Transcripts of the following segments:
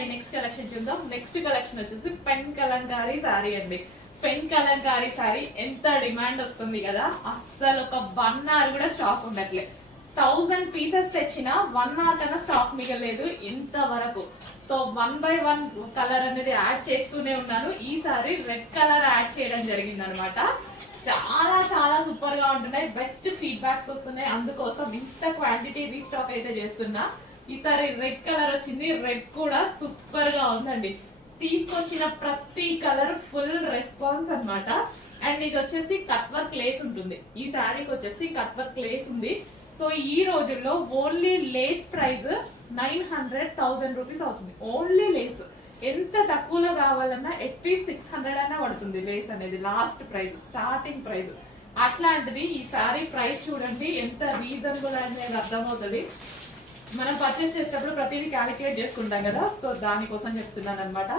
రండి next collection చూద్దాం. Next collection వచ్చేసి పెన్ కలంకారీ శారీ అండి. పెన్ కలంకారీ శారీ ఎంత డిమాండ్ వస్తుంది కదా, అస్సలు ఒక 1 hour కూడా స్టాక్ ఉండట్లే. 1000 పీసెస్ తెచ్చిన 1 hour కన్నా స్టాక్ మిగలేదు ఇంతవరకు. సో 1 by 1 కలర్ అనేది యాడ్ చేస్తూనే ఉన్నాను. ఈసారి రెడ్ కలర్ యాడ్ చేయడం జరిగింది అనమాట. చాలా చాలా సూపర్ గా ఉంటున్నాయి, బెస్ట్ ఫీడ్బ్యాక్స్ వస్తున్నాయి, అందుకోసం ఇంత క్వాంటిటీ రీస్టాక్ అయితే చేస్తున్నా. ఈసారి రెడ్ కలర్ వచ్చింది, రెడ్ కూడా సూపర్ గా ఉందండి. తీసుకొచ్చిన ప్రతి కలర్ ఫుల్ రెస్పాన్స్ అన్నమాట. అండ్ ఇది వచ్చేసి కట్ వర్క్ లేస్ ఉంటుంది, ఈ శారీకి వచ్చేసి కట్ వర్క్ లేస్ ఉంది. సో ఈ రోజుల్లో ఓన్లీ లేస్ ప్రైస్ 900,000 రూపీస్ అవుతుంది. ఓన్లీ లేస్ ఎంత తక్కువలో కావాలన్నా అట్లీస్ట్ 600 అయినా పడుతుంది లేస్ అనేది, లాస్ట్ ప్రైస్, స్టార్టింగ్ ప్రైస్. అట్లాంటిది ఈ శారీ ప్రైస్ చూడండి ఎంత రీజనబుల్ అనేది అర్థమవుతుంది. మనం పర్చేస్ చేసేటప్పుడు ప్రతిదీ క్యాలిక్యులేట్ చేసుకుంటాం కదా, సో దానికోసం చెప్తున్నాను అనమాట.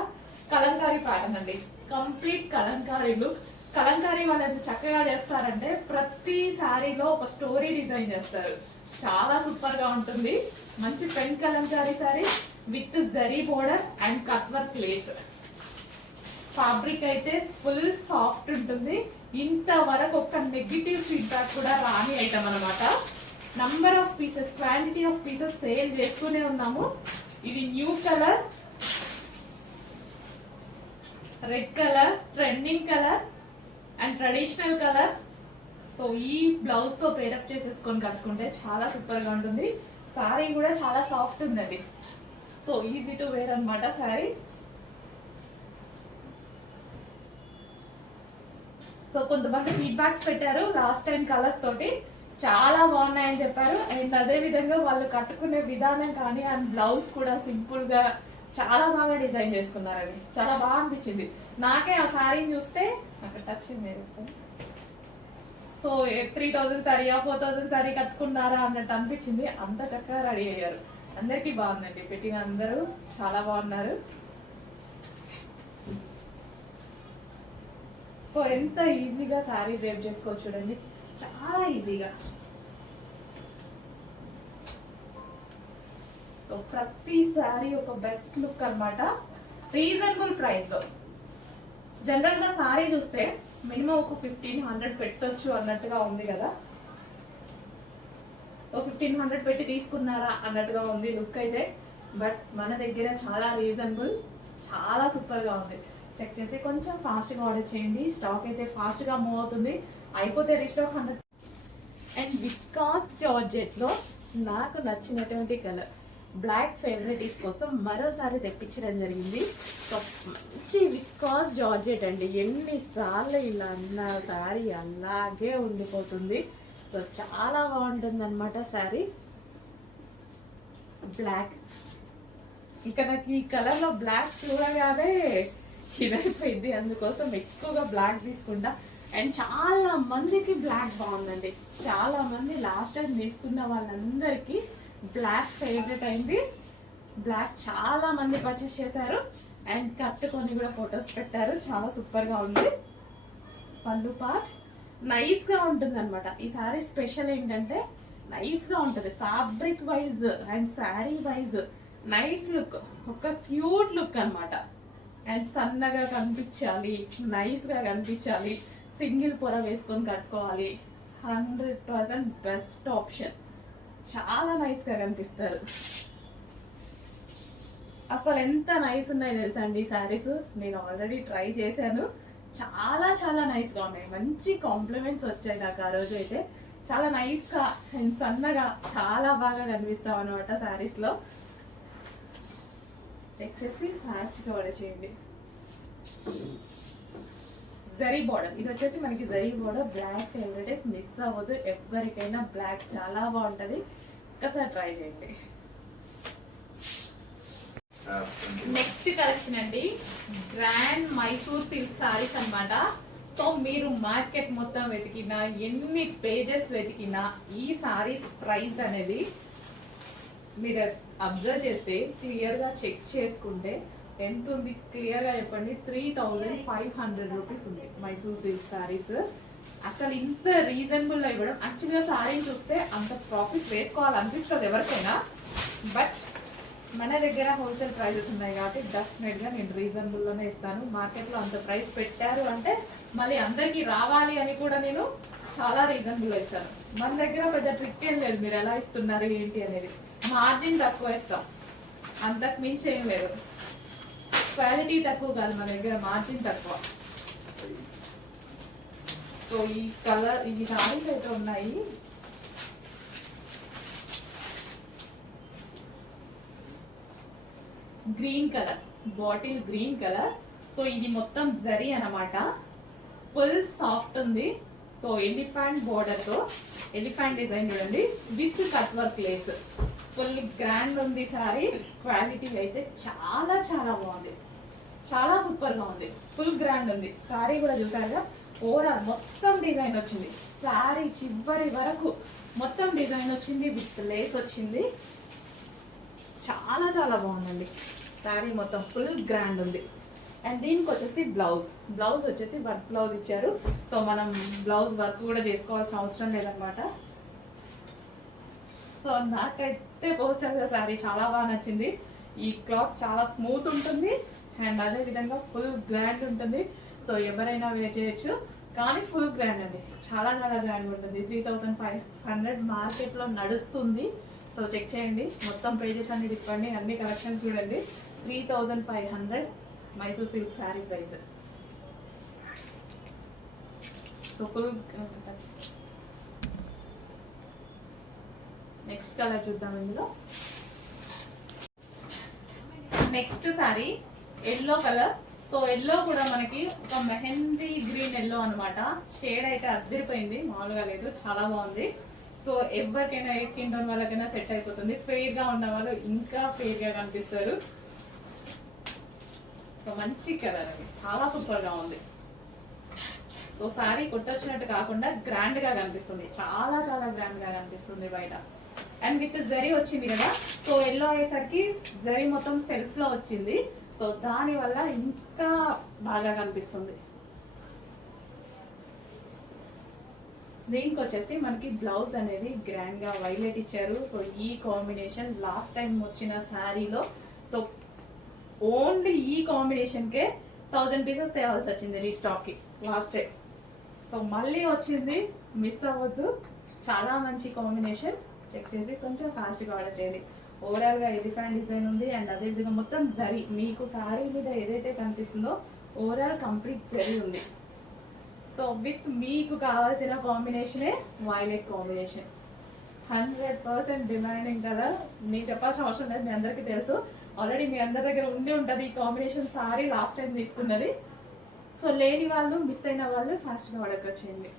కలంకారీ ప్యాటర్న్ అండి, కంప్లీట్ కలంకారీ లుక్. కలంకారీ వాళ్ళు ఎంత చక్కగా చేస్తారంటే ప్రతి శారీలో ఒక స్టోరీ డిజైన్ చేస్తారు, చాలా సూపర్ గా ఉంటుంది. మంచి pen Kalamkari sari with zari border and cut work Lay's. Fabric అయితే ఫుల్ సాఫ్ట్ ఉంటుంది. ఇంతవరకు ఒక నెగిటివ్ ఫీడ్బ్యాక్ కూడా రాని ఐటమ్ అనమాట. Number of pieces, quantity of pieces sale చేస్తూనే ఉన్నాము. ఇది new colour, red colour, trending colour and traditional colour. So ఈ బ్లౌజ్ తో పేరప్ చేసేసుకొని కట్టుకుంటే చాలా సూపర్ గా ఉంటుంది. సారీ కూడా చాలా సాఫ్ట్ ఉందండి, సో ఈజీ టు వేర్ అనమాట సారీ. సో కొంతమంది ఫీడ్బ్యాక్స్ పెట్టారు లాస్ట్ టైం కలర్స్ తోటి, చాలా బాగున్నాయని చెప్పారు. అండ్ అదే విధంగా వాళ్ళు కట్టుకునే విధానం కానీ అండ్ బ్లౌజ్ కూడా సింపుల్ గా చాలా బాగా డిజైన్ చేసుకున్నారని చాలా బాగా అనిపించింది నాకే. ఆ శారీని చూస్తే నాకు టచ్ అయింది. సో 3000 శారీ 4000 శారీ కట్టుకున్నారా అన్నట్టు అనిపించింది, అంత చక్కగా రెడీ అయ్యారు. అందరికీ బాగుందండి, పెట్టిన అందరూ చాలా బాగున్నారు. సో ఎంత ఈజీగా శారీ డ్రేప్ చేసుకోవచ్చు చూడండి, చాలా ఈజీగా. సో ప్రతి శారీ ఒక బెస్ట్ లుక్ అన్నమాట, రీజనబుల్ ప్రైస్ లో. జనరల్ గా శారీ చూస్తే మినిమం ఒక 1500 పెట్టొచ్చు అన్నట్టుగా ఉంది కదా. సో 1500 పెట్టి తీసుకున్నారా అన్నట్టుగా ఉంది లుక్ అయితే, బట్ మన దగ్గర చాలా రీజనబుల్, చాలా సూపర్ గా ఉంది. చెక్ చేసి కొంచెం ఫాస్ట్ గా ఆర్డర్ చేయండి, స్టాక్ అయితే ఫాస్ట్ గా మూవ్ అవుతుంది, అయిపోతే రీస్టాక్ 100. అండ్ విస్కాస్ జార్జెట్ లో నాకు నచ్చినటువంటి కలర్ బ్లాక్ ఫేవరెటీస్ కోసం మరోసారి తెప్పించడం జరిగింది. సో మంచి విస్కాస్ జార్జెట్ అండి, ఎన్నిసార్లు ఇలా అన్న శారీ అలాగే ఉండిపోతుంది. సో చాలా బాగుంటుంది అనమాట శారీ. బ్లాక్, ఇంకా నాకు ఈ కలర్ లో బ్లాక్ చూడగానే ఇదైపోయింది, అందుకోసం ఎక్కువగా బ్లాక్ తీసుకుంటా. అండ్ చాలా మందికి బ్లాక్ బాగుందండి, చాలా మంది లాస్ట్ టైం తీసుకున్న వాళ్ళందరికీ బ్లాక్ ఫేవరెట్ అయింది. బ్లాక్ చాలా మంది పర్చేస్ చేశారు అండ్ కట్టుకొని కూడా ఫొటోస్ పెట్టారు, చాలా సూపర్ గా ఉంది. పళ్ళు పార్ట్ నైస్ గా ఉంటుంది అనమాట. ఈ శారీ స్పెషల్ ఏంటంటే నైస్ గా ఉంటుంది, fabric wise and sari wise nice look, ఒక క్యూట్ లుక్ అనమాట. అండ్ సన్నగా కనిపించాలి, నైస్ గా కనిపించాలి, సింగిల్ పొర వేసుకొని కట్టుకోవాలి, 100% బెస్ట్ ఆప్షన్. చాలా నైస్ గా కనిపిస్తారు, అసలు ఎంత నైస్ ఉన్నాయి తెలుసా అండి శారీస్. నేను ఆల్రెడీ ట్రై చేశాను, చాలా చాలా నైస్ గా ఉన్నాయి, మంచి కాంప్లిమెంట్స్ వచ్చాయి నాకు ఆ రోజు అయితే. చాలా నైస్ గా అండ్ సన్నగా చాలా బాగా కనిపిస్తాం అనమాట శారీస్ లో. చెక్ చేసి ఫాస్ట్ గా ఆర్డర్ చేయండి. జరీ బార్డర్, ఇది వచ్చేసి మనకి zari border, black favourite, miss అవ్వదు ఎవరికైనా, బ్లాక్ చాలా బాగుంటది, ఒక్కసారి ట్రై చేయండి. నెక్స్ట్ కలెక్షన్ అండి, గ్రాండ్ మైసూర్ సిల్క్ సారీస్ అన్నమాట. సో మీరు మార్కెట్ మొత్తం వెతికినా, ఎన్ని పేజెస్ వెతికినా ఈ సారీస్ ప్రైస్ అనేది మీరు అబ్జర్వ్ చేస్తే క్లియర్ గా చెక్ చేసుకుంటే ఎంత ఉంది క్లియర్ గా చెప్పండి. 3500 రూపీస్ ఉంది మైసూర్ సిల్క్ సారీస్. అసలు ఇంత రీజనబుల్ ఇవ్వడం, యాక్చువల్గా సారీని చూస్తే అంత ప్రాఫిట్ వేసుకోవాలనిపిస్తుంది ఎవరికైనా, బట్ మన దగ్గర హోల్సేల్ ప్రైజెస్ ఉన్నాయి కాబట్టి డెఫినెట్గా నేను రీజనబుల్లోనే ఇస్తాను. మార్కెట్లో అంత ప్రైస్ పెట్టారు అంటే మళ్ళీ అందరికీ రావాలి అని కూడా నేను చాలా రీజనబుల్ ఇస్తాను. మన దగ్గర పెద్ద ట్రిక్ ఏం లేదు, మీరు ఎలా ఇస్తున్నారు ఏంటి అనేది. మార్జిన్ తక్కువ ఇస్తాం, అంతకు మించి ఏం లేదు. క్వాలిటీ తక్కువ కాదు, మన దగ్గర మార్జిన్ తక్కువ. సో ఈ కలర్ ఈ సారీస్ అయితే ఉన్నాయి. Green colour, bottle green colour. So ఇది మొత్తం జరీ అన్నమాట, ఫుల్ సాఫ్ట్ ఉంది. సో ఎలిఫెంట్ బోర్డర్ తో ఎలిఫెంట్ డిజైన్ చూడండి, with cut work Lay's. Full grand ఉంది సారీ. క్వాలిటీ అయితే చాలా చాలా బాగుంది, చాలా సూపర్ గా ఉంది. ఫుల్ గ్రాండ్ ఉంది. సారీ కూడా చూసారుగా, ఓవరాల్ మొత్తం డిజైన్ వచ్చింది. సారీ చివరి వరకు మొత్తం డిజైన్ వచ్చింది, విత్ లేస్ వచ్చింది. చాలా చాలా బాగుందండి. శారీ మొత్తం ఫుల్ గ్రాండ్ ఉంది. అండ్ దీనికి వచ్చేసి బ్లౌజ్ వచ్చేసి వర్క్ బ్లౌజ్ ఇచ్చారు. సో మనం బ్లౌజ్ వర్క్ కూడా చేసుకోవాల్సిన అవసరం లేదనమాట. సో నాకైతే పోస్టర్గా శారీ చాలా బాగా నచ్చింది. ఈ క్లాత్ చాలా స్మూత్ ఉంటుంది అండ్ అదే విధంగా ఫుల్ గ్రాండ్ ఉంటుంది. సో ఎవరైనా వేర్ చేయొచ్చు, కానీ ఫుల్ గ్రాండ్ అండి, చాలా చాలా గ్రాండ్ ఉంటుంది. 3500 మార్కెట్లో నడుస్తుంది. సో చెక్ చేయండి, మొత్తం పేజెస్ అన్ని తిప్పండి, అన్ని కలెక్షన్స్ చూడండి. 3500 Mysore silk sari price. So full. Next colour చూద్దాం. ఇందులో next sari yellow colour. So yellow కూడా మనకి ఒక మెహందీ గ్రీన్ ఎల్లో అనమాట. షేడ్ అయితే అద్దరిపోయింది, మామూలుగా లేదు, చాలా బాగుంది. సో ఎవరికైనా ఏ స్కిన్ టోన్ వాళ్ళకైనా సెట్ అయిపోతుంది. ఫెయిర్ గా ఉన్న వాళ్ళు ఇంకా ఫెయిర్ గా కనిపిస్తారు. సో మంచి కలర్ అది, చాలా సూపర్ గా ఉంది. సో సారీ కొట్టొచ్చినట్టు కాకుండా గ్రాండ్ గా కనిపిస్తుంది, చాలా చాలా గ్రాండ్ గా కనిపిస్తుంది బయట. అండ్ విత్ జరీ వచ్చింది కదా, సో ఎల్లో అయ్యేసరికి జరీ మొత్తం సెల్ఫ్ లో వచ్చింది. సో దాని వల్ల ఇంకా బాగా కనిపిస్తుంది. దీనికి వచ్చేసి మనకి బ్లౌజ్ అనేది గ్రాండ్ గా వైలెట్ ఇచ్చారు. సో ఈ కాంబినేషన్ లాస్ట్ టైం వచ్చిన శారీలో, సో ఓన్లీ ఈ కాంబినేషన్ కే 1000 పీసెస్ తేవాల్సి వచ్చింది రీస్టాక్ కి లాస్ట్ టైం. సో మళ్ళీ వచ్చింది, మిస్ అవ్వద్దు. చాలా మంచి కాంబినేషన్. చెక్ చేసి కొంచెం ఫాస్ట్ గా ఆర్డర్ చేయండి. ఓవరాల్ గా ఎలిఫెంట్ డిజైన్ ఉంది అండ్ అదే విధంగా మొత్తం జరీ, మీకు శారీ మీద ఏదైతే కనిపిస్తుందో ఓవరాల్ కంప్లీట్ జరీ ఉంది. సో విత్ మీకు కావాల్సిన కాంబినేషనే వైలెట్ కాంబినేషన్. 100% demanding colour. మీకు చెప్పాల్సిన అవసరం లేదు, మీ అందరికీ తెలుసు ఆల్రెడీ, మీ అందరి దగ్గర ఉండి ఉంటుంది ఈ కాంబినేషన్ సారీ లాస్ట్ టైం తీసుకున్నది. సో లేని వాళ్ళు, మిస్ అయిన వాళ్ళు ఫాస్ట్గా ఆర్డర్ వచ్చేయండి.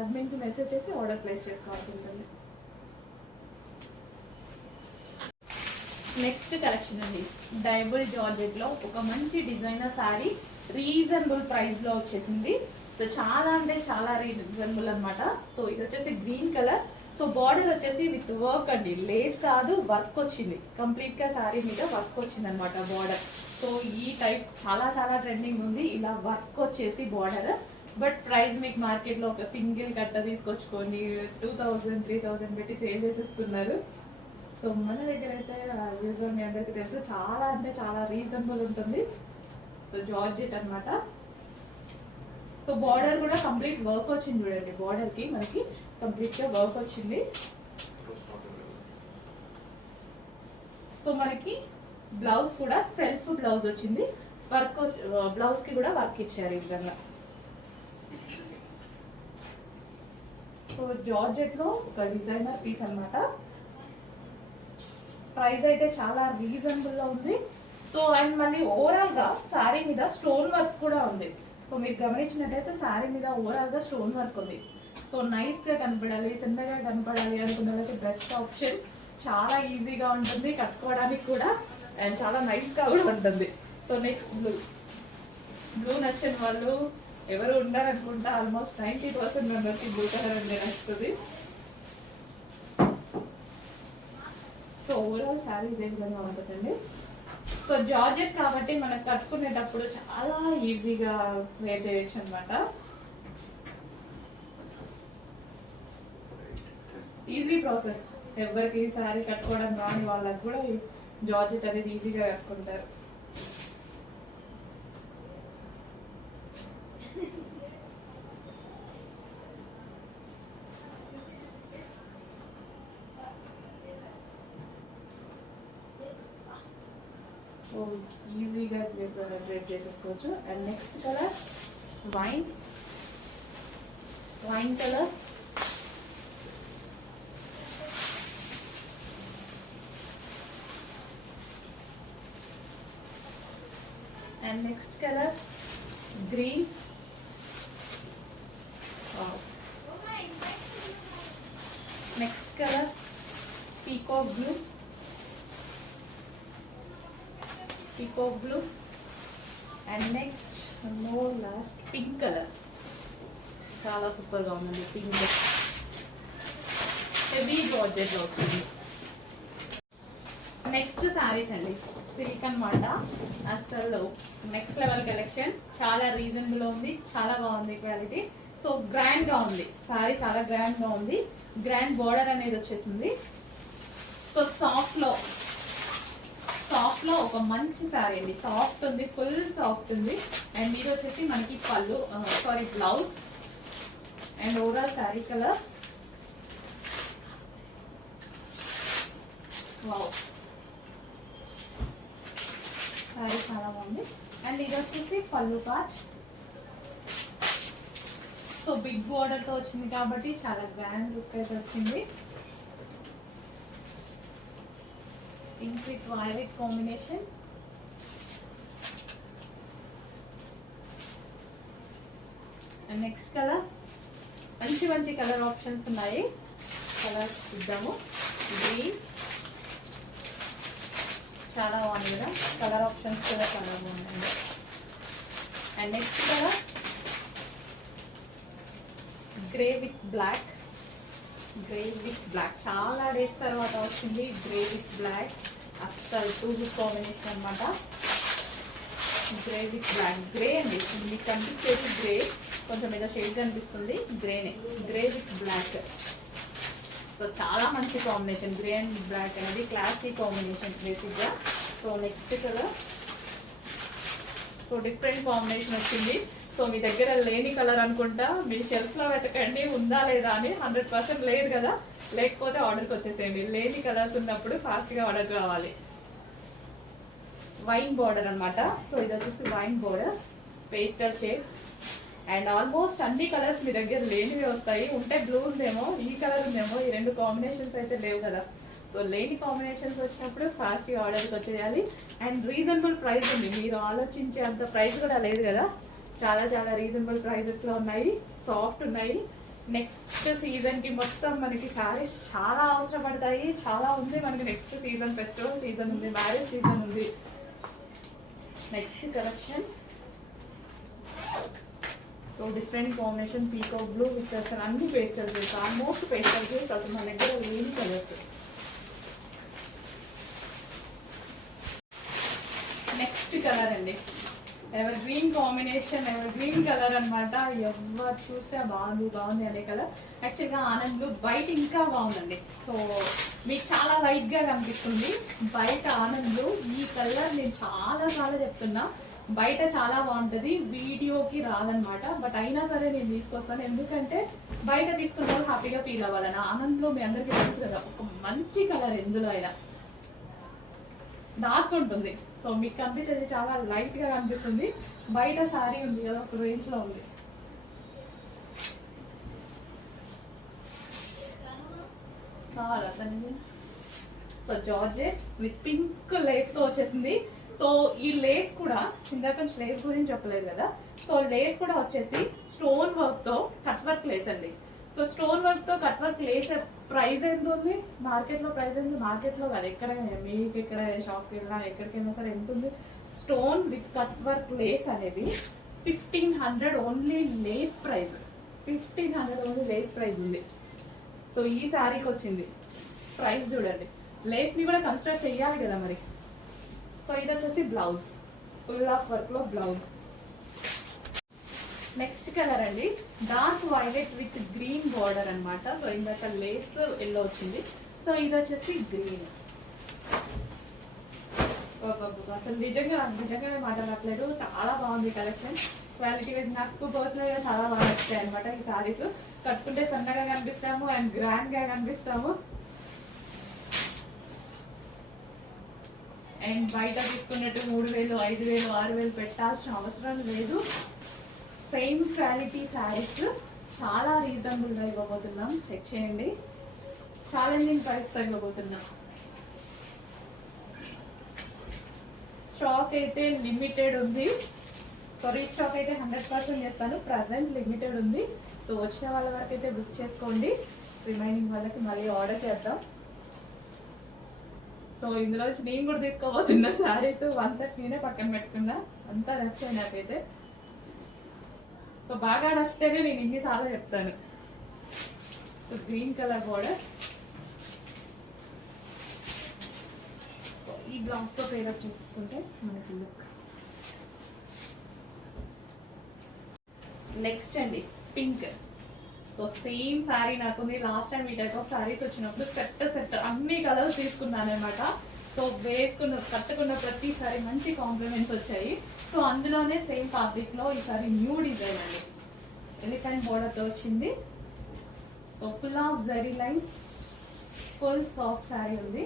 అడ్మిన్కి మెసేజ్ చేసి ఆర్డర్ ప్లేస్ చేసుకోవాల్సి ఉంటుంది. నెక్స్ట్ కలెక్షన్ అండి, డైబుల్ జార్జెట్ లో ఒక మంచి డిజైనర్ సారీ రీజనబుల్ ప్రైస్ లో వచ్చేసింది. సో చాలా అంటే చాలా రీజనబుల్ అనమాట. సో ఇది వచ్చేసి గ్రీన్ కలర్. సో బార్డర్ వచ్చేసి విత్ వర్క్ అండి, లేస్ కాదు, వర్క్ వచ్చింది. కంప్లీట్ గా సారీ మీద వర్క్ వచ్చింది అనమాట బార్డర్. సో ఈ టైప్ చాలా చాలా ట్రెండింగ్ ఉంది, ఇలా వర్క్ వచ్చేసి బార్డర్. బట్ ప్రైస్ మీకు మార్కెట్ లో ఒక సింగిల్ కట్ట తీసుకొచ్చుకొని 2000, 3000 పెట్టి సేల్ చేసేస్తున్నారు. సో మన దగ్గర అయితే యూజువల్ మీ అందరికీ తెలుసు, చాలా అంటే చాలా రీజనబుల్ ఉంటుంది. సో జార్జెట్ అనమాట. సో బార్డర్ కూడా కంప్లీట్ వర్క్ వచ్చింది చూడండి, బార్డర్ కి మనకి కంప్లీట్ గా వర్క్ వచ్చింది. సో మనకి బ్లౌజ్ కూడా సెల్ఫ్ బ్లౌజ్ వచ్చింది, వర్క్ బ్లౌజ్ కి కూడా వర్క్ ఇచ్చారు ఈ విధంగా. సో జార్జెట్ లో ఒక డిజైనర్ పీస్ అనమాట. ప్రైస్ అయితే చాలా రీజనబుల్ లో ఉంది. సో అండ్ మళ్ళీ ఓవరాల్ గా శారీ మీద స్టోన్ వర్క్ కూడా ఉంది. సో మీరు గమనించినట్టయితే శారీ మీద ఓవరాల్ గా స్టోన్ వర్క్ ఉంది. సో నైస్ గా కనపడాలి, చిన్నగా కనపడాలి అనుకున్న వాళ్ళకి బెస్ట్ ఆప్షన్. చాలా ఈజీగా ఉంటుంది కట్టుకోవడానికి కూడా అండ్ చాలా నైస్ గా కూడా ఉంటుంది. సో నెక్స్ట్ బ్లూ నచ్చిన వాళ్ళు ఎవరు ఉండాలనుకుంటా, ఆల్మోస్ట్ 90% మెంబర్స్కి బ్లూ కలర్ అనేది నచ్చుతుంది. సో ఓవరాల్ శారీ ఇదే విధంగా ఉంటుందండి. సో జార్జెట్ కాబట్టి మనకు కట్టుకునేటప్పుడు చాలా ఈజీగా వేర్ చేయొచ్చు అనమాట. ఈజీ ప్రాసెస్, ఎవరికి శారీ కట్టుకోవడం రాని వాళ్ళకి కూడా జార్జెట్ అనేది ఈజీగా కట్టుకుంటారు. సో ఈజీగా డ్రేప్ చేసేసుకోవచ్చు. And next colour wine colour. And next color green. Wow. Next color peacock blue. And next last pink color. చాలా సూపర్ గా ఉంది పింక్. హెవీ జార్జెట్ వచ్చింది. నెక్స్ట్ సారీస్ అండి, సిల్క్ అన్నమాట. అసలు నెక్స్ట్ లెవెల్ కలెక్షన్. చాలా రీజనబుల్ ఉంది, చాలా బాగుంది క్వాలిటీ. సో గ్రాండ్ గా ఉంది సారీ, చాలా గ్రాండ్ గా ఉంది. గ్రాండ్ బోర్డర్ అనేది వచ్చేసింది. సో సాఫ్ట్ లో ఒక మంచి సారీ అండి. సాఫ్ట్ ఉంది, ఫుల్ సాఫ్ట్ ఉంది. అండ్ ఇది వచ్చేసి మనకి పళ్ళు, blouse. And overall sorry colour wow, sorry చాలా బాగుంది. అండ్ ఇది వచ్చేసి పళ్ళు పార్ట్. సో బిగ్ బోర్డర్ తో వచ్చింది కాబట్టి చాలా గ్రాండ్ లుక్ అయితే వచ్చింది. Pink with violet combination. And next colour, మంచి కలర్ ఆప్షన్స్ ఉన్నాయి. కలర్ చూద్దాము. గ్రీన్ చాలా బాగుంది కదా, కలర్ ఆప్షన్స్ కూడా చాలా బాగున్నాయి. And next colour grey with black. చాలా డేస్ తర్వాత వచ్చింది గ్రే విత్ బ్లాక్. అస్సలు టూ గుడ్ కాంబినేషన్ అనమాట. Grey with black. గ్రే అండి, మీకు కనిపించేది గ్రే, కొంచెం ఏదో షేడ్ కనిపిస్తుంది, గ్రేనే. Grey with black. సో చాలా మంచి కాంబినేషన్. గ్రే అండ్ బ్లాక్ అనేది క్లాసీ కాంబినేషన్ బేసిక్గా. So next colour, so different combination వచ్చింది. సో మీ దగ్గర లేని కలర్ అనుకుంటా, మీ షెల్ఫ్లో వెతకండి ఉందా లేదా అని. 100% లేదు కదా, లేకపోతే ఆర్డర్కి వచ్చేసేయండి. లేని కలర్స్ ఉన్నప్పుడు ఫాస్ట్గా ఆర్డర్ కావాలి. వైన్ బోర్డర్ అనమాట. సో ఇది వచ్చేసి wine border, pastel shades. And almost అన్ని కలర్స్ మీ దగ్గర లేనివి వస్తాయి. ఉంటే బ్లూ ఉందేమో, ఈ కలర్ ఉందేమో, ఈ రెండు కాంబినేషన్స్ అయితే లేవు కదా. సో లేని కాంబినేషన్స్ వచ్చినప్పుడు ఫాస్ట్గా ఆర్డర్కి వచ్చేయాలి. అండ్ రీజనబుల్ ప్రైస్ ఉంది, మీరు ఆలోచించే అంత ప్రైస్ కూడా లేదు కదా. చాలా రీజనబుల్ ప్రైజెస్లో ఉన్నాయి, సాఫ్ట్ ఉన్నాయి. నెక్స్ట్ సీజన్కి మొత్తం మనకి శారీస్ చాలా అవసరం పడతాయి. చాలా ఉంది మనకి. నెక్స్ట్ సీజన్ ఫెస్టివల్ సీజన్ ఉంది, మ్యారేజ్ సీజన్ ఉంది. Next collection, so different combination peacock blue with అసలు అన్ని pastel shades, almost pastel shades. అసలు మన దగ్గర లేని కలర్స్. నెక్స్ట్ కలర్ అండి, ever green combination, ever green colour అనమాట. ఎవరు చూస్తే బాగుంది అనే కలర్. యాక్చువల్గా ఆనంద్ బ్లూ బయట ఇంకా బాగుందండి. సో మీకు చాలా లైట్గా కనిపిస్తుంది బయట ఆనంద్ బ్లూ. ఈ కలర్ నేను చాలా చెప్తున్నా, బయట చాలా బాగుంటుంది, వీడియోకి రాదనమాట. బట్ అయినా సరే నేను తీసుకొస్తాను, ఎందుకంటే బయట తీసుకున్న వాళ్ళు హ్యాపీగా ఫీల్ అవ్వాలని. ఆనంద్లో మీ అందరికీ తెలుసు కదా, ఒక మంచి కలర్. ఎందులో అయినా డార్క్ ఉంటుంది, సో మీకు కనిపించేది చాలా లైట్గా కనిపిస్తుంది. బయట సారీ ఉంది కదా, ఒక రేంజ్లో ఉంది. సో జార్జెట్ విత్ పింక్ లేస్తో వచ్చేసింది. సో ఈ లేస్ కూడా ఇందాక కొంచెం లేస్ గురించి చెప్పలేదు కదా. సో లేస్ కూడా వచ్చేసి స్టోన్ వర్క్తో కట్ వర్క్ లేస్ అండి. సో స్టోన్ వర్క్తో కట్ వర్క్ లేస్ ప్రైస్ ఎంత ఉంది మార్కెట్లో? ప్రైస్ ఎంత మార్కెట్లో కాదు, ఎక్కడ మీకు ఎక్కడ షాప్కి వెళ్ళినా ఎక్కడికైనా సరే ఎంత ఉంది? Stone with cut work lace అనేది 1500 only lace price. 1500 only lace price ఉంది. సో ఈ శారీకి వచ్చింది ప్రైస్ చూడండి. లేస్ని కూడా కన్స్ట్రక్ట్ చెయ్యాలి కదా మరి. సో ఇది వచ్చేసి బ్లౌజ్, ఫుల్ ఆఫ్ వర్క్లో బ్లౌజ్. నెక్స్ట్ కలర్ అండి, dark violet with green border అనమాట. సో ఇందాక లేస్ ఎల్లో వచ్చింది. సో సో ఇది వచ్చేసి గ్రీన్. అసలు నిజంగా మాట్లాడట్లేదు, చాలా బాగుంది కలెక్షన్. క్వాలిటీ వైజ్ నాకు పర్సనల్ గా చాలా బాగా నచ్చాయి అనమాట ఈ సారీస్. కట్టుకుంటే సన్నగా కనిపిస్తాము అండ్ గ్రాండ్ గా కనిపిస్తాము. అండ్ బయట తీసుకున్నట్టు 3000, 5000, 6000 పెట్టాల్సిన అవసరం లేదు. సేమ్ క్వాలిటీ శారీస్ చాలా రీజనబుల్ గా ఇవ్వబోతున్నాం. చెక్ చేయండి, ఛాలెంజింగ్ ప్రైస్ తో ఇవ్వబోతున్నాం. స్టాక్ అయితే లిమిటెడ్ ఉంది. సో రీస్టాక్ అయితే 100% చేస్తాను. ప్రజెంట్ లిమిటెడ్ ఉంది. సో వచ్చిన వాళ్ళ వరకు అయితే బుక్ చేసుకోండి, రిమైనింగ్ వాళ్ళకి మళ్ళీ ఆర్డర్ చేద్దాం. సో ఇందులో నేను కూడా తీసుకోబోతున్నా శారీస్. 1 సెట్ నేనే పక్కన పెట్టుకున్నా, అంతా నచ్చాయి నాకైతే. సో బాగా నచ్చితేనే నేను ఇన్నిసార్లు చెప్తాను. So green colour border, so ఈ బ్లౌజ్ తో పేరప్ చేసుకుంటే మనకి లుక్. నెక్స్ట్ అండి పింక్. సో సేమ్ శారీ నాకు లాస్ట్ టైం ఈ టైప్ ఆఫ్ శారీస్ వచ్చినప్పుడు సెట్ అన్ని కలర్స్ తీసుకున్నాను అనమాట. సో కట్టుకున్న ప్రతిసారి మంచి కాంప్లిమెంట్స్ వచ్చాయి. సో అందులోనే సేమ్ ఫ్యాబ్రిక్ లో ఈసారి న్యూ డిజైన్ అండి, ఎలిఫెంట్ బోర్డర్ తో వచ్చింది. So full of zari lines, full soft sari ఉంది.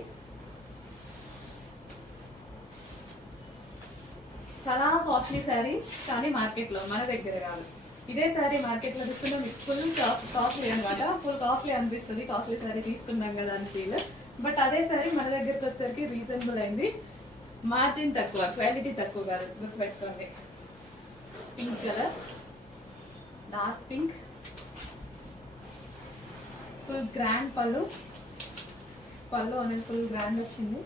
చాలా కాస్ట్లీ శారీ, కానీ మార్కెట్ లో మన దగ్గర కాదు. ఇదే శారీ మార్కెట్ లో తీసుకున్నా మీకు ఫుల్ కాస్ట్లీ అనమాట. ఫుల్ కాస్ట్లీ అనిపిస్తుంది, కాస్ట్లీ శారీ తీసుకున్నాం కదా అని ఫీల్. బట్ అదే శారీ మన దగ్గరకు వచ్చేసరికి రీజనబుల్ అయింది. మార్జిన్ తక్కువ, క్వాలిటీ తక్కువ కాదు, గుర్తు పెట్టుకోండి. Pink colour, dark pink, full grand pallu అనేది ఫుల్ గ్రాండ్ వచ్చింది.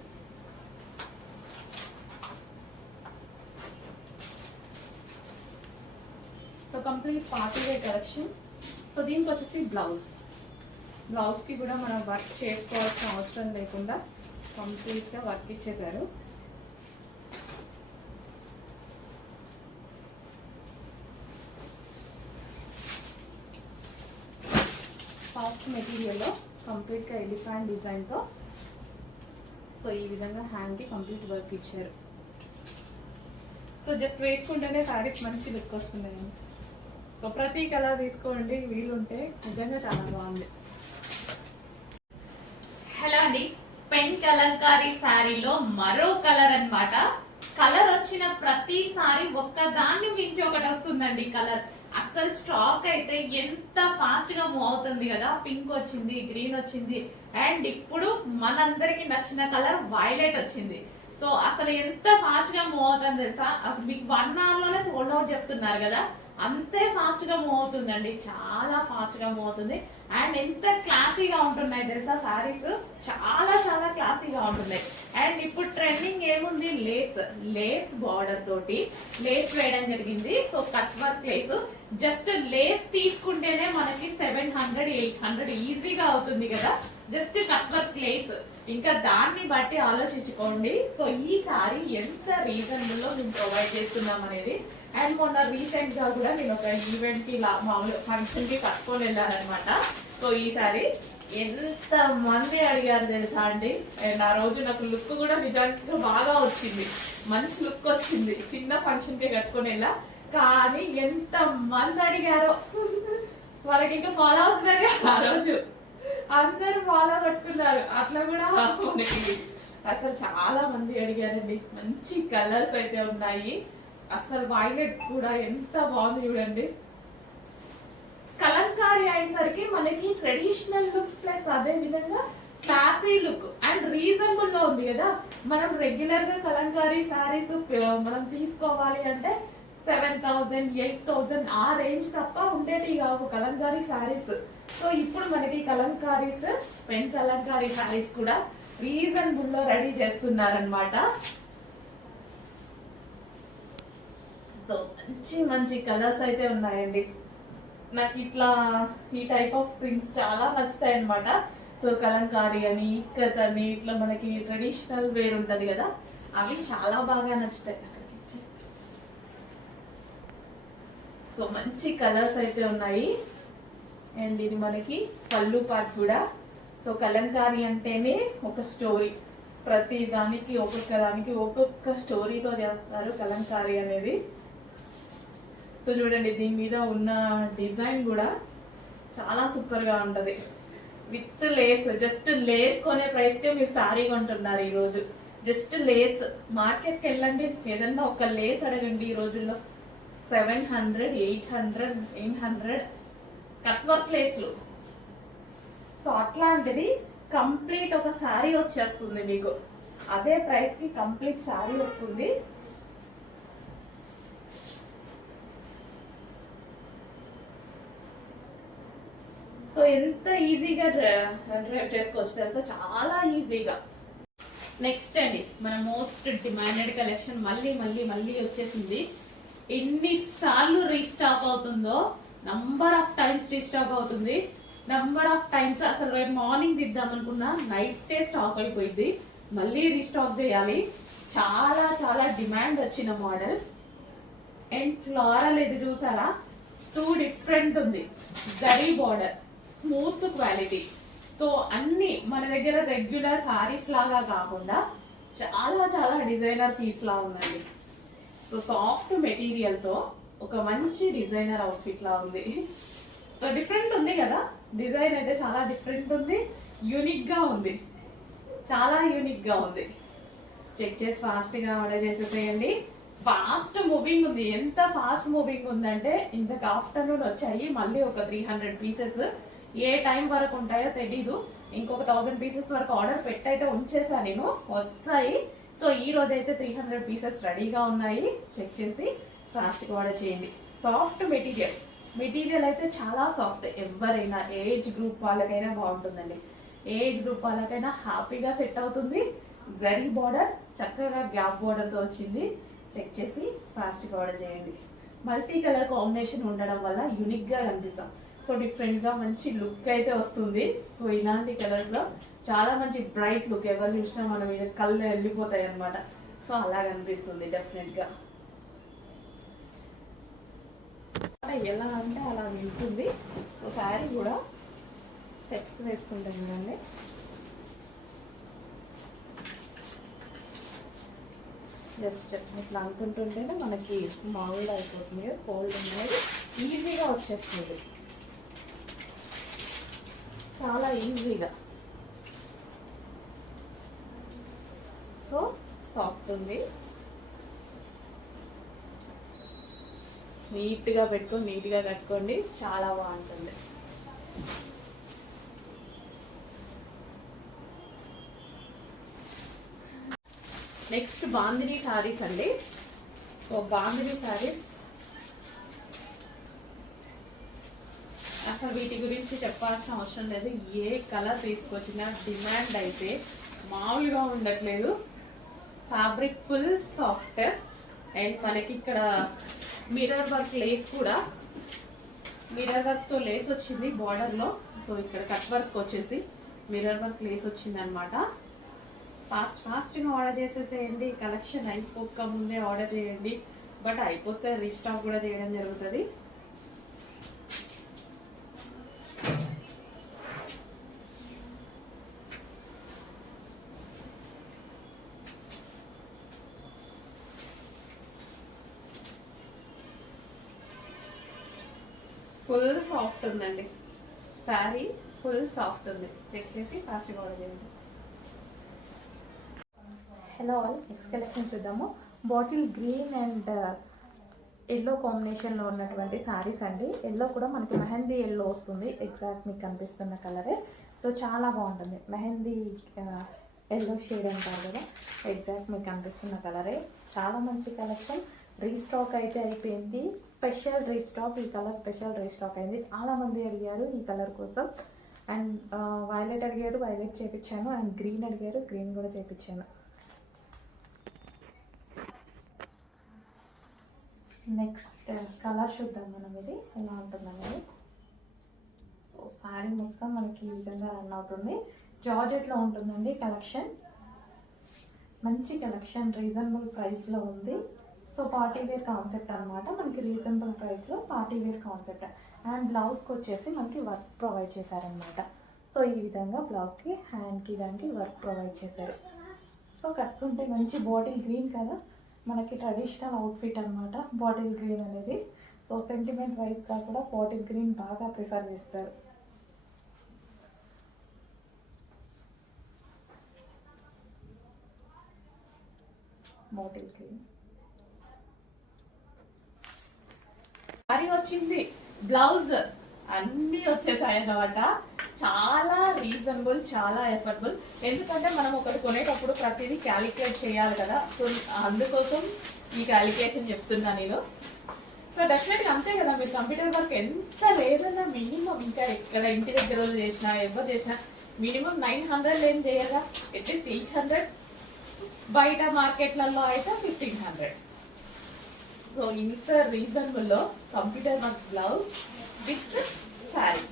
So complete party wear collection. So దీనికి వచ్చేసి బ్లౌజ్ కి కూడా మనం వర్క్ చేసుకోవాల్సిన అవసరం లేకుండా కంప్లీట్ గా వర్క్ ఇచ్చేసారు. సాఫ్ట్ మెటీరియల్లో కంప్లీట్ గా ఎలిఫెంట్ డిజైన్ తో సో ఈ విధంగా హ్యాండ్ కి కంప్లీట్ వర్క్ ఇచ్చారు. సో జస్ట్ వేసుకుంటేనే శారీస్ మంచి లుక్ వస్తున్నాయి. సో ప్రతి కలర్ తీసుకోండి వీలుంటే, నిజంగా చాలా బాగుంది. హలో అండి, పెన్ కలంకారీ శారీలో మరో కలర్ అన్నమాట. కలర్ వచ్చిన ప్రతిసారి ఒక్కదాన్ని మించి ఒకటి వస్తుందండి కలర్. అసలు స్టాక్ అయితే ఎంత ఫాస్ట్ గా మూవ్ అవుతుంది కదా. పింక్ వచ్చింది, గ్రీన్ వచ్చింది, అండ్ ఇప్పుడు మనందరికి నచ్చిన కలర్ వైలెట్ వచ్చింది. సో అసలు ఎంత ఫాస్ట్ గా మూవ్ అవుతుంది తెలుసా. అసలు మీకు 1 hour లోనే సోల్డ్ అవుట్ చెప్తున్నారు కదా, అంతే ఫాస్ట్ గా మూవ్ అవుతుందండి, చాలా ఫాస్ట్ గా మూవ్ అవుతుంది. అండ్ ఎంత క్లాసీగా ఉంటున్నాయి తెలుసా సారీస్, చాలా చాలా క్లాసీగా ఉంటున్నాయి. అండ్ ఇప్పుడు ట్రెండింగ్ ఏముంది, లేస్ బార్డర్ తోటి లేస్ వేయడం జరిగింది. So cut work lace, just lace తీసుకుంటేనే మనకి 700, 800 ఈజీగా అవుతుంది కదా, జస్ట్ కట్ వర్క్ లేస్. ఇంకా దాన్ని బట్టి ఆలోచించుకోండి. సో ఈ సారీ ఎంత రీజనబుల్ లో మేము ప్రొవైడ్ చేస్తున్నాం అనేది. అండ్ మొన్న రీసెంట్ గా కూడా నేను ఒక ఈవెంట్ కి మామూలు ఫంక్షన్ కి కట్టుకొని వెళ్ళానమాట. సో ఈ సారీ ఎంత మంది అడిగారు తెలుసా అండి. అండ్ ఆ రోజు నాకు లుక్ కూడా నిజానికి బాగా వచ్చింది, మంచి లుక్ వచ్చింది. చిన్న ఫంక్షన్ కి కట్టుకొని వెళ్ళా, కానీ ఎంత మంది అడిగారో. వాళ్ళకి ఇంకా ఫాలోవర్స్ లాగా ఆ రోజు అందరు ఫాలో కట్టుకున్నారు. అట్లా కూడా మనకి అసలు చాలా మంది అడిగారండి. మంచి కలర్స్ అయితే ఉన్నాయి. అసలు వైలెట్ కూడా ఎంత బాగుంది చూడండి. కలంకారీ అయ్యేసరికి మనకి ట్రెడిషనల్ లుక్ ప్లస్ అదే విధంగా క్లాసీ లుక్ అండ్ రీజనబుల్ లో ఉంది కదా. మనం రెగ్యులర్ గా కలంకారీ సారీస్ మనం తీసుకోవాలి అంటే 7,000, 8,000 ఆ రేంజ్ తప్ప ఉండేటి కావు కలంకారీ సారీస్. సో ఇప్పుడు మనకి కలంకారీస్, పెన్ కలంకారీ సారీస్ కూడా రీజనబుల్ లో రెడీ చేస్తున్నారనమాట. సో మంచి మంచి కలర్స్ అయితే ఉన్నాయండి. నాకు ఇట్లా ఈ టైప్ ఆఫ్ ప్రింట్స్ చాలా నచ్చుతాయి అనమాట. సో కలంకారీ అని, ఇక్కత్ అని, ఇట్లా మనకి ట్రెడిషనల్ వేర్ ఉంటది కదా, అవి చాలా బాగా నచ్చుతాయి. సో మంచి కలర్స్ అయితే ఉన్నాయి. అండ్ ఇది మనకి పళ్ళు పార్ట్ కూడా సో కలంకారీ అంటేనే ఒక స్టోరీ, ప్రతి దానికి ఒక్కొక్క స్టోరీతో చేస్తారు కలంకారీ అనేది. సో చూడండి, దీని మీద ఉన్న డిజైన్ కూడా చాలా సూపర్గా ఉంటుంది. విత్ లేస్, జస్ట్ లేస్ కొనే ప్రైస్కే మీరు శారీ కొంటున్నారు ఈరోజు. జస్ట్ లేస్, మార్కెట్కి వెళ్ళండి, ఏదన్నా ఒక లేస్ అడగండి ఈ రోజుల్లో 700, 800, 900 కట్ వర్క్ లేస్లు. సో అట్లాంటిది కంప్లీట్ ఒక శారీ వచ్చేస్తుంది మీకు. అదే ప్రైస్కి కంప్లీట్ శారీ వస్తుంది. సో ఎంత ఈజీగా డ్రైవ్ చేసుకోవచ్చు తెలుసా, చాలా ఈజీగా. నెక్స్ట్ అండి, మన మోస్ట్ డిమాండెడ్ కలెక్షన్ మళ్ళీ మళ్ళీ మళ్ళీ వచ్చేసింది. ఎన్నిసార్లు రీస్టాక్ అవుతుందో, నంబర్ ఆఫ్ టైమ్స్ రీస్టాక్ అవుతుంది. నంబర్ ఆఫ్ టైమ్స్ అసలు రేపు మార్నింగ్ దిద్దాం అనుకున్నా నైటే స్టాక్ అయిపోయింది, మళ్ళీ రీస్టాక్ చేయాలి. చాలా చాలా డిమాండ్ వచ్చిన మోడల్. అండ్ ఫ్లోరల్ ఇది చూసారా, 2 డిఫరెంట్ ఉంది. Zari border, smooth quality. So అన్ని మన దగ్గర రెగ్యులర్ సారీస్ లాగా కాకుండా చాలా చాలా డిజైనర్ పీస్ లా ఉందండి. సో సాఫ్ట్ మెటీరియల్ తో ఒక మంచి డిజైనర్ అవుట్ఫిట్ లా ఉంది. సో డిఫరెంట్ ఉంది కదా, డిజైన్ అయితే చాలా డిఫరెంట్ ఉంది, యూనిక్ గా ఉంది, చాలా యూనిక్ గా ఉంది. చెక్ చేసి ఫాస్ట్ గా ఆర్డర్ చేసేసేయండి. ఫాస్ట్ మూవింగ్ ఉంది. ఎంత ఫాస్ట్ మూవింగ్ ఉందంటే ఇంతకు ఆఫ్టర్నూన్ వచ్చాయి, మళ్ళీ ఒక 300 పీసెస్. ఏ టైం వరకు ఉంటాయో తెలీదు. ఇంకొక 1000 పీసెస్ వరకు ఆర్డర్ పెట్టయితే ఉంచేసా నేను, వస్తాయి. సో ఈ రోజు అయితే 300 పీసెస్ రెడీగా ఉన్నాయి. చెక్ చేసి ఫాస్ట్గా ఆర్డర్ చేయండి. సాఫ్ట్ మెటీరియల్, మెటీరియల్ అయితే చాలా సాఫ్ట్. ఎవరైనా ఏజ్ గ్రూప్ వాళ్ళకైనా బాగుంటుందండి. ఏజ్ గ్రూప్ వాళ్ళకైనా హ్యాపీగా సెట్ అవుతుంది. జరీ బార్డర్ చక్కగా గ్యాప్ బార్డర్తో వచ్చింది. చెక్ చేసి ఫాస్ట్గా ఆర్డర్ చేయండి. మల్టీ కలర్ కాంబినేషన్ ఉండడం వల్ల యూనిక్గా కనిపిస్తాం. సో డిఫరెంట్గా మంచి లుక్ అయితే వస్తుంది. సో ఇలాంటి కలర్స్లో చాలా మంచి బ్రైట్ లుక్, ఎవరు చూసినా మన మీద కళ్ళు వెళ్ళిపోతాయి అనమాట. సో అలా కనిపిస్తుంది డెఫినెట్గా. ఎలా అంటే అలా ఉంటుంది. సో శారీ కూడా స్టెప్స్ వేసుకుంటాం కదండి. జస్ట్ ఇట్లా అనుకుంటుంటేనే మనకి మామూలుగా అయిపోతుంది. కోల్డ్ అనేది ఈజీగా వచ్చేస్తుంది, చాలా ఈజీగా. సో సాఫ్ట్ ఉంది, నీట్గా పెట్టుకొని నీట్గా కట్టుకోండి, చాలా బాగుంటుంది. నెక్స్ట్ బాందిని శారీస్ అండి. సో బాందిని శారీస్ అసలు వీటి గురించి చెప్పాల్సిన అవసరం లేదు. ఏ కలర్ తీసుకొచ్చినా డిమాండ్ అయితే మామూలుగా ఉండట్లేదు. Fabric full soft. అండ్ మనకి ఇక్కడ మిర్రర్ వర్క్ లేస్ కూడా, మిర్రర్ వర్క్తో లేస్ వచ్చింది బార్డర్లో. సో ఇక్కడ కట్ వర్క్ వచ్చేసి మిర్రర్ వర్క్ లేస్ వచ్చింది అనమాట. ఫాస్ట్గా ఆర్డర్ చేసేసేయండి. కలెక్షన్ అయిపోక ముందే ఆర్డర్ చేయండి. బట్ అయిపోతే రీస్టాక్ కూడా చేయడం జరుగుతుంది. ఫుల్ సాఫ్ట్ ఉందండి శారీ, ఫుల్ సాఫ్ట్ ఉంది. చెక్ చేసి ఫాస్ట్గా ఆర్డర్ చేయండి. హలో ఆల్, నెక్స్ట్ కలెక్షన్ చూద్దాము. బాటిల్ గ్రీన్ అండ్ ఎల్లో కాంబినేషన్లో ఉన్నటువంటి శారీస్ అండి. ఎల్లో కూడా మనకి మెహందీ ఎల్లో వస్తుంది, ఎగ్జాక్ట్ మీకు కనిపిస్తున్న కలరే. సో చాలా బాగుంటుంది. మెహందీ ఎల్లో షేడ్ అంటారు కదా, ఎగ్జాక్ట్ మీకు కనిపిస్తున్న కలరే. చాలా మంచి కలెక్షన్. రీస్టాక్ అయితే అయిపోయింది, స్పెషల్ రీస్టాక్. ఈ కలర్ స్పెషల్ రీస్టాక్ అయింది. చాలామంది అడిగారు ఈ కలర్ కోసం. అండ్ వైలెట్ అడిగారు, వైలెట్ చేయించాను. అండ్ గ్రీన్ అడిగారు, గ్రీన్ కూడా చేయించాను. నెక్స్ట్ కలర్ చూద్దాం మనం, ఇది ఎలా ఉంటుందనేది. సో శారీ మొత్తం మనకి ఈ విధంగా రన్ అవుతుంది. జార్జెట్లో ఉంటుందండి కలెక్షన్. మంచి కలెక్షన్, రీజనబుల్ ప్రైస్లో ఉంది. సో పార్టీ వేర్ కాన్సెప్ట్ అనమాట. మనకి రీజనబుల్ ప్రైస్లో పార్టీ వేర్ కాన్సెప్ట్. అండ్ బ్లౌజ్కి వచ్చేసి మనకి వర్క్ ప్రొవైడ్ చేశారనమాట. సో సో ఈ విధంగా బ్లౌజ్కి హ్యాండ్కి దానికి వర్క్ ప్రొవైడ్ చేశారు. సో కట్టుకుంటే మంచి బాటిల్ గ్రీన్ కదా, మనకి ట్రెడిషనల్ అవుట్ఫిట్ అనమాట బాటిల్ గ్రీన్ అనేది. సో సెంటిమెంట్ వైజ్గా కూడా బాటిల్ గ్రీన్ బాగా ప్రిఫర్ చేస్తారు. బాటిల్ గ్రీన్ సారీ వచ్చింది, బ్లౌజ్ అన్నీ వచ్చేసాయి అన్నమాట. చాలా రీజనబుల్, చాలా ఎఫర్డబుల్. ఎందుకంటే మనం ఒకటి కొనేటప్పుడు ప్రతిదీ క్యాలిక్యులేట్ చేయాలి కదా, సో అందుకోసం ఈ క్యాలిక్యులేషన్ చెప్తున్నా నేను. సో డెఫినెట్గా అంతే కదా, మీరు కంప్యూటర్ వర్క్ ఎంత లేదన్నా మినిమం, ఇంకా ఎక్కడ ఇంటి దగ్గర చేసినా ఎవరు చేసినా మినిమం 900 ఏం చేయగా, అట్లీస్ట్ 800, బయట మార్కెట్లలో అయితే 1500. సో ఇంత రీజనబుల్లో computer work blouse with sari,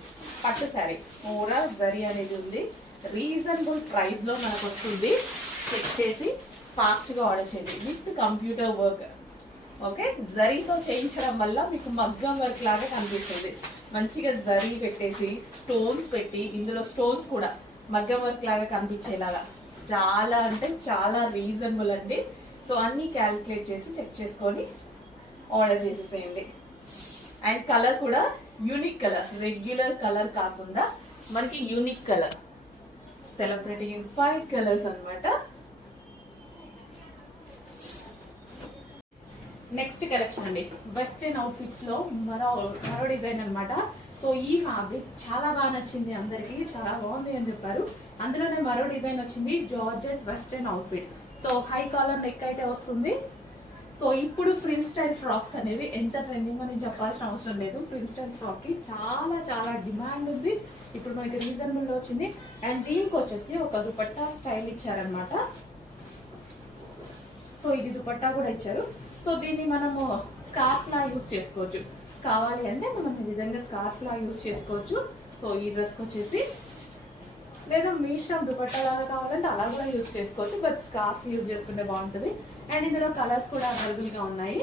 పట్టు శారీ పూరా జరీ అనేది ఉంది. రీజనబుల్ ప్రైస్లో మనకు వస్తుంది. చెక్ చేసి ఫాస్ట్గా ఆర్డర్ చేయండి. With computer work, okay. జరీతో చేయించడం వల్ల మీకు మగ్గం వర్క్ లాగా కనిపిస్తుంది. మంచిగా జరీ పెట్టేసి స్టోన్స్ పెట్టి, ఇందులో స్టోన్స్ కూడా మగ్గం వర్క్ లాగా కనిపించేలాగా చాలా అంటే చాలా రీజనబుల్ అండి. సో అన్నీ క్యాలిక్యులేట్ చేసి చెక్ చేసుకొని ఆర్డర్ చేసేసేయండి. అండ్ కలర్ కూడా యూనిక్ కలర్, రెగ్యులర్ కలర్ కాకుండా మనకి unique colour, celebrity inspired colours అనమాట. నెక్స్ట్ కలెక్షన్ అండి, వెస్ట్రన్ అవుట్ఫిట్స్ లో మరో డిజైన్ అనమాట. సో ఈ ఫ్యాబ్రిక్ చాలా బాగా నచ్చింది అందరికి, చాలా బాగుంది అని చెప్పారు. అందులోనే మరో డిజైన్ వచ్చింది, georgette western outfit. So high collar neck అయితే వస్తుంది. సో ఇప్పుడు ఫ్రిల్ స్టైల్ ఫ్రాక్స్ అనేవి ఎంత ట్రెండింగ్ అని చెప్పాల్సిన అవసరం లేదు. ఫ్రిల్ స్టైల్ ఫ్రాక్ కి చాలా చాలా డిమాండ్ ఉంది. ఇప్పుడు మనకి రీజనబుల్ లో వచ్చింది. అండ్ దీనికి వచ్చేసి ఒక దుపట్టా స్టైల్ ఇచ్చారనమాట. సో ఇది దుపట్టా కూడా ఇచ్చారు. సో దీన్ని మనము స్కార్ఫ్ లా యూజ్ చేసుకోవచ్చు. కావాలి అంటే మనం ఈ విధంగా స్కార్ఫ్ లా యూజ్ చేసుకోవచ్చు. సో ఈ డ్రెస్కి వచ్చేసి, లేదా మీ ఇష్టం దుపట్టా లాగా కావాలంటే అలా కూడా యూజ్ చేసుకోవచ్చు, బట్ స్కార్ఫ్ యూజ్ చేసుకుంటే బాగుంటుంది. అండ్ ఇందులో కలర్స్ కూడా అవైలబుల్గా ఉన్నాయి.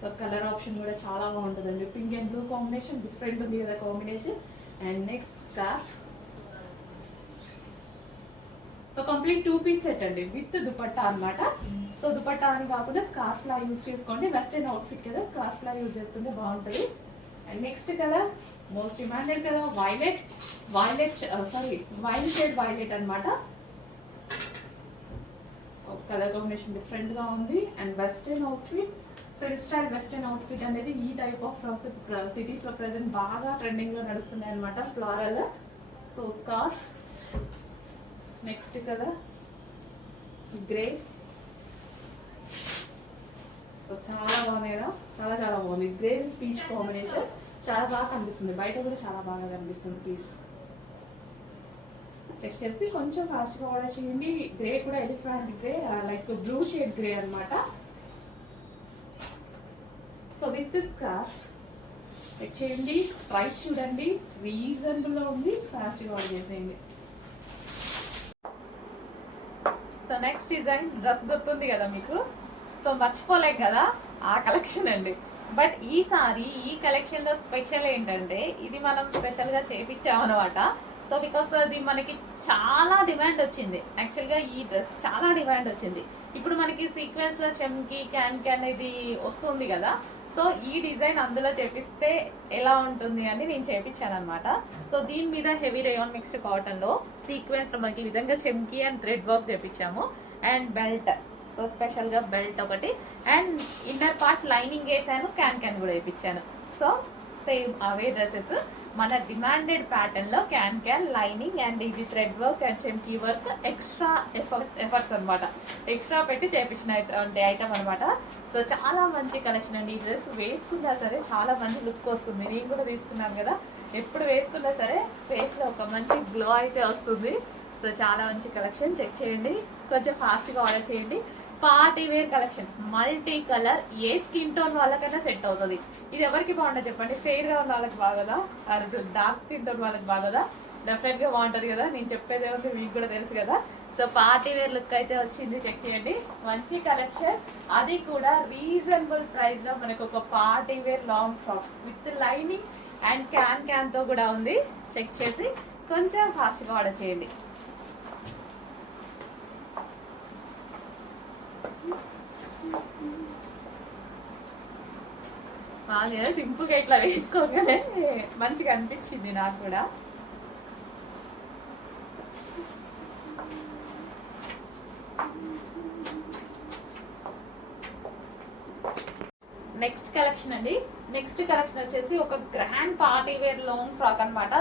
సో కలర్ ఆప్షన్ కూడా చాలా బాగుంటుందండి. Pink and blue combination different ఉంది కదా combination. And next scarf. So complete 2 piece set అండి విత్ దుపట్టా అనమాట. సో దుపట్టా అని కాకుండా స్కార్ఫ్ లా యూజ్ చేసుకోండి. వెస్టర్న్ అవుట్ఫిట్ కదా, స్కార్ఫ్ లా యూజ్ చేసుకుంటే బాగుంటుంది. And next colour most demanded కదా, వైన్ షేడ్ వైలెట్ అనమాట. కలర్ కాంబినేషన్ డిఫరెంట్ గా ఉంది. And western outfit, frill style western outfit అనేది ఈ టైప్ ఆఫ్ ఫ్రాక్స్ సిటీస్ లో ప్రెసెంట్ బాగా ట్రెండింగ్ లో నడుస్తున్నాయి అనమాట, floral. So scarf. Next colour grey. So చాలా బాగున్నాయి కదా, చాలా చాలా బాగుంది. గ్రే పీచ్ కాంబినేషన్ చాలా బాగా కనిపిస్తుంది, బయట కూడా చాలా బాగా కనిపిస్తుంది పీస్. చెక్ చేసి కొంచెం ఫాస్ట్గా ఆర్డర్ చేయండి. గ్రే కూడా elephant grey, like blue shade grey అనమాట. సో విత్ స్కార్ఫ్ చెక్ చేయండి, ప్రైస్ చూడండి, రీజనబుల్లో ఉంది, ఫాస్ట్గా ఆర్డర్ చేసేయండి. సో నెక్స్ట్ డిజైన్ డ్రెస్ గుర్తుంది కదా మీకు, సో మర్చిపోలేం కదా, ఆ కలెక్షన్ అండి. బట్ ఈసారి ఈ కలెక్షన్లో స్పెషల్ ఏంటంటే ఇది మనం స్పెషల్గా చేయించామన్నమాట. సో బికాస్ అది మనకి చాలా డిమాండ్ వచ్చింది. యాక్చువల్గా ఈ డ్రెస్ చాలా డిమాండ్ వచ్చింది. ఇప్పుడు మనకి సీక్వెన్స్లో చెమ్కి క్యాన్ ఇది వస్తుంది కదా, సో ఈ డిజైన్ అందులో చేపిస్తే ఎలా ఉంటుంది అని నేను చేయించాను అనమాట. సో దీని మీద హెవీ రేయాన్ మిక్స్డ్ కాటన్లో సీక్వెన్స్లో మనకి ఈ విధంగా చెమ్కి అండ్ థ్రెడ్ వర్క్ చేయించాము. అండ్ బెల్ట్, సో స్పెషల్గా బెల్ట్ ఒకటి, అండ్ ఇన్నర్ పార్ట్ లైనింగ్ వేసాను, క్యాన్ కూడా వేయించాను. సో సేమ్ అవే డ్రెస్సెస్ మన డిమాండెడ్ ప్యాటర్న్ లో క్యాన్ లైనింగ్ అండ్ ఇది థ్రెడ్ వర్క్ అండ్ చెమ్కీ వర్క్ ఎక్స్ట్రా ఎఫర్ట్స్ అనమాట, ఎక్స్ట్రా పెట్టి చేయించిన ఐటమ్ అనమాట. సో చాలా మంచి కలెక్షన్ అండి. ఈ డ్రెస్ వేసుకున్నా సరే చాలా మంచి లుక్ వస్తుంది. నేను కూడా తీసుకున్నాను కదా, ఎప్పుడు వేసుకున్నా సరే ఫేస్ లో ఒక మంచి గ్లో అయితే వస్తుంది. సో చాలా మంచి కలెక్షన్, చెక్ చేయండి, కొంచెం ఫాస్ట్గా ఆర్డర్ చేయండి. Party wear collection, multi colour, ఏ స్కిన్ టోన్ వాళ్ళకైనా సెట్ అవుతుంది. ఇది ఎవరికి బాగుంటుంది చెప్పండి, ఫెయిర్గా ఉన్న వాళ్ళకి బాగదా, డార్క్ స్కిన్ టోన్ వాళ్ళకి బాగదా, డెఫినెట్గా బాగుంటుంది కదా. నేను చెప్పేది ఏమంటే మీకు కూడా తెలుసు కదా. సో పార్టీ వేర్ లుక్ అయితే వచ్చింది, చెక్ చేయండి. మంచి కలెక్షన్, అది కూడా రీజనబుల్ ప్రైస్లో మనకు ఒక party wear long frock with lining and క్యాన్తో కూడా ఉంది. చెక్ చేసి కొంచెం ఫాస్ట్గా ఆర్డర్ చేయండి. సింపుల్గా ఇట్లా వేసుకోగానే మంచిగా అనిపించింది నాకు కూడా. నెక్స్ట్ కలెక్షన్ అండి. నెక్స్ట్ కలెక్షన్ వచ్చేసి ఒక grand party wear long frock అనమాట.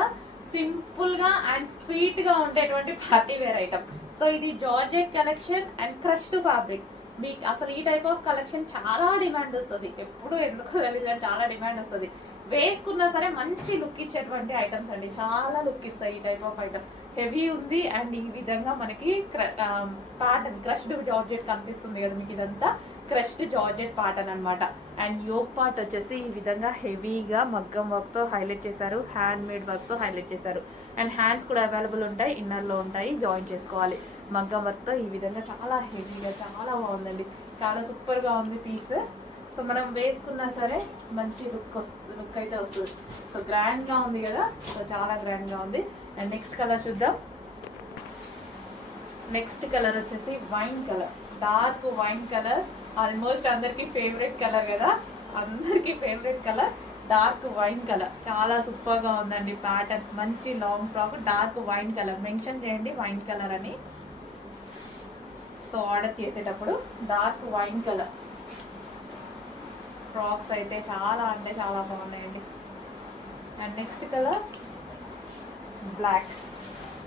సింపుల్ గా అండ్ స్వీట్ గా ఉండేటువంటి పార్టీ వేర్ ఐటమ్. సో ఇది georgette collection and crushed fabric. మీకు అసలు ఈ టైప్ ఆఫ్ కలెక్షన్ చాలా డిమాండ్ వస్తుంది, ఎప్పుడు ఎందుకో తెలియదు చాలా డిమాండ్ వస్తుంది. వేసుకున్నా సరే మంచి లుక్ ఇచ్చేటువంటి ఐటమ్స్ అండి, చాలా లుక్ ఇస్తాయి ఈ టైప్ ఆఫ్ ఐటమ్. హెవీ ఉంది అండ్ ఈ విధంగా మనకి ప్యాటర్న్ క్రష్డ్ జార్జెట్ కనిపిస్తుంది కదా మీకు, ఇదంతా క్రష్డ్ జార్జెట్ ప్యాటర్న్ అనమాట. అండ్ యోక్ పార్ట్ వచ్చేసి ఈ విధంగా హెవీగా మగ్గం వర్క్ తో హైలైట్ చేశారు, హ్యాండ్ మేడ్ వర్క్ తో హైలైట్ చేశారు. అండ్ హ్యాండ్స్ కూడా అవైలబుల్ ఉంటాయి, ఇన్నర్ లో ఉంటాయి, జాయిన్ చేసుకోవాలి. మగ్గం వర్క్ తో ఈ విధంగా చాలా హెవీగా చాలా బాగుందండి, చాలా సూపర్ గా ఉంది పీస్. సో మనం వేసుకున్నా సరే మంచి లుక్ అయితే వస్తుంది. సో గ్రాండ్ గా ఉంది కదా, సో చాలా గ్రాండ్ గా ఉంది. అండ్ నెక్స్ట్ కలర్ చూద్దాం. నెక్స్ట్ కలర్ వచ్చేసి wine colour, dark wine colour. Almost అందరికి ఫేవరెట్ కలర్ కదా, అందరికి favourite colour dark wine colour. చాలా సూపర్ గా ఉందండి ప్యాటర్న్. మంచి long frock dark wine colour, mention చేయండి వైన్ కలర్ అని. సో ఆర్డర్ చేసేటప్పుడు డార్క్ వైన్ కలర్ ఫ్రాక్స్ అయితే చాలా అంటే చాలా బాగున్నాయండి. And next colour black.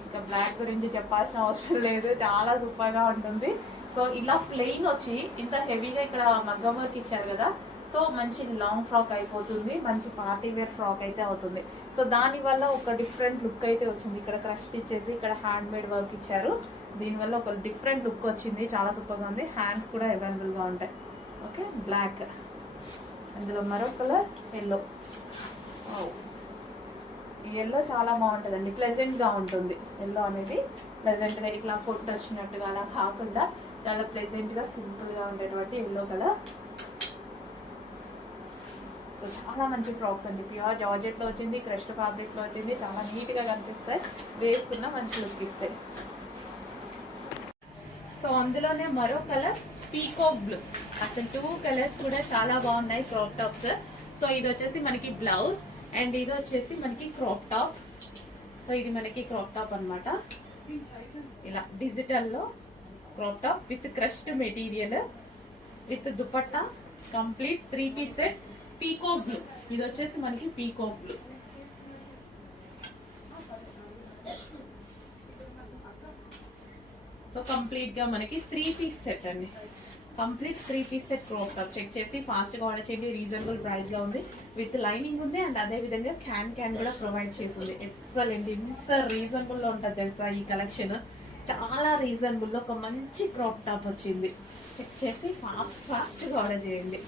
ఇంకా బ్లాక్ గురించి చెప్పాల్సిన అవసరం లేదు, చాలా సూపర్గా ఉంటుంది. సో ఇలా ప్లెయిన్ వచ్చి ఇంత హెవీగా ఇక్కడ మగ్గం వర్క్ ఇచ్చారు కదా, సో మంచి లాంగ్ ఫ్రాక్ అయిపోతుంది, మంచి పార్టీ వేర్ ఫ్రాక్ అయితే అవుతుంది. సో దానివల్ల ఒక డిఫరెంట్ లుక్ అయితే వచ్చింది. ఇక్కడ క్రష్ ఇచ్చేసి ఇక్కడ హ్యాండ్ మేడ్ వర్క్ ఇచ్చారు, దీనివల్ల ఒక డిఫరెంట్ లుక్ వచ్చింది, చాలా సూపర్గా ఉంది. హ్యాండ్స్ కూడా అవైలబుల్గా ఉంటాయి. ఓకే బ్లాక్, అందులో మరో కలర్ ఎల్లో. ఈ ఎల్లో చాలా బాగుంటుందండి, ప్లెజెంట్గా ఉంటుంది. ఎల్లో అనేది ప్లెజెంట్గా ఇట్లా ఫుట్ వచ్చినట్టుగా అలా కాకుండా చాలా ప్లెజెంట్గా సింపుల్గా ఉండేటువంటి ఎల్లో కలర్. సో చాలా మంచి ఫ్రాక్స్ అండి, ప్యూర్ జార్జెట్లో వచ్చింది, క్రష్డ్ ఫ్యాబ్రిక్లో వచ్చింది, చాలా నీట్గా కనిపిస్తాయి, వేసుకున్న మంచి లుక్ ఇస్తాయి. సో అందులోనే మరో కలర్ పీకాక్ బ్లూ. అసలు 2 కలర్స్ కూడా చాలా బాగున్నాయి క్రాప్ టాప్స్. సో ఇది వచ్చేసి మనకి బ్లౌజ్ అండ్ ఇది వచ్చేసి మనకి క్రాప్ టాప్. సో ఇది మనకి క్రాప్ టాప్ అనమాట, ఇలా డిజిటల్లో crop top with crushed material with dupatta, complete 3 piece set. Peacock blue, ఇది వచ్చేసి మనకి పీకాక్ బ్లూ. సో కంప్లీట్ గా మనకి 3 పీస్ సెట్ అండి, complete 3 piece set crop top. Check చేసి ఫాస్ట్ గా ఆర్డర్ చేయండి, రీజనబుల్ ప్రైస్ లో ఉంది, విత్ లైనింగ్ ఉంది అండ్ అదే విధంగా క్యాన్ కూడా ప్రొవైడ్ చేసింది. ఎక్సలెంట్, ఇంత రీజనబుల్ లో ఉంటుంది తెలుసా ఈ కలెక్షన్, చాలా రీజనబుల్ లో ఒక మంచి క్రాప్ టాప్ వచ్చింది. చెక్ చేసి ఫాస్ట్ గా ఆర్డర్ చేయండి.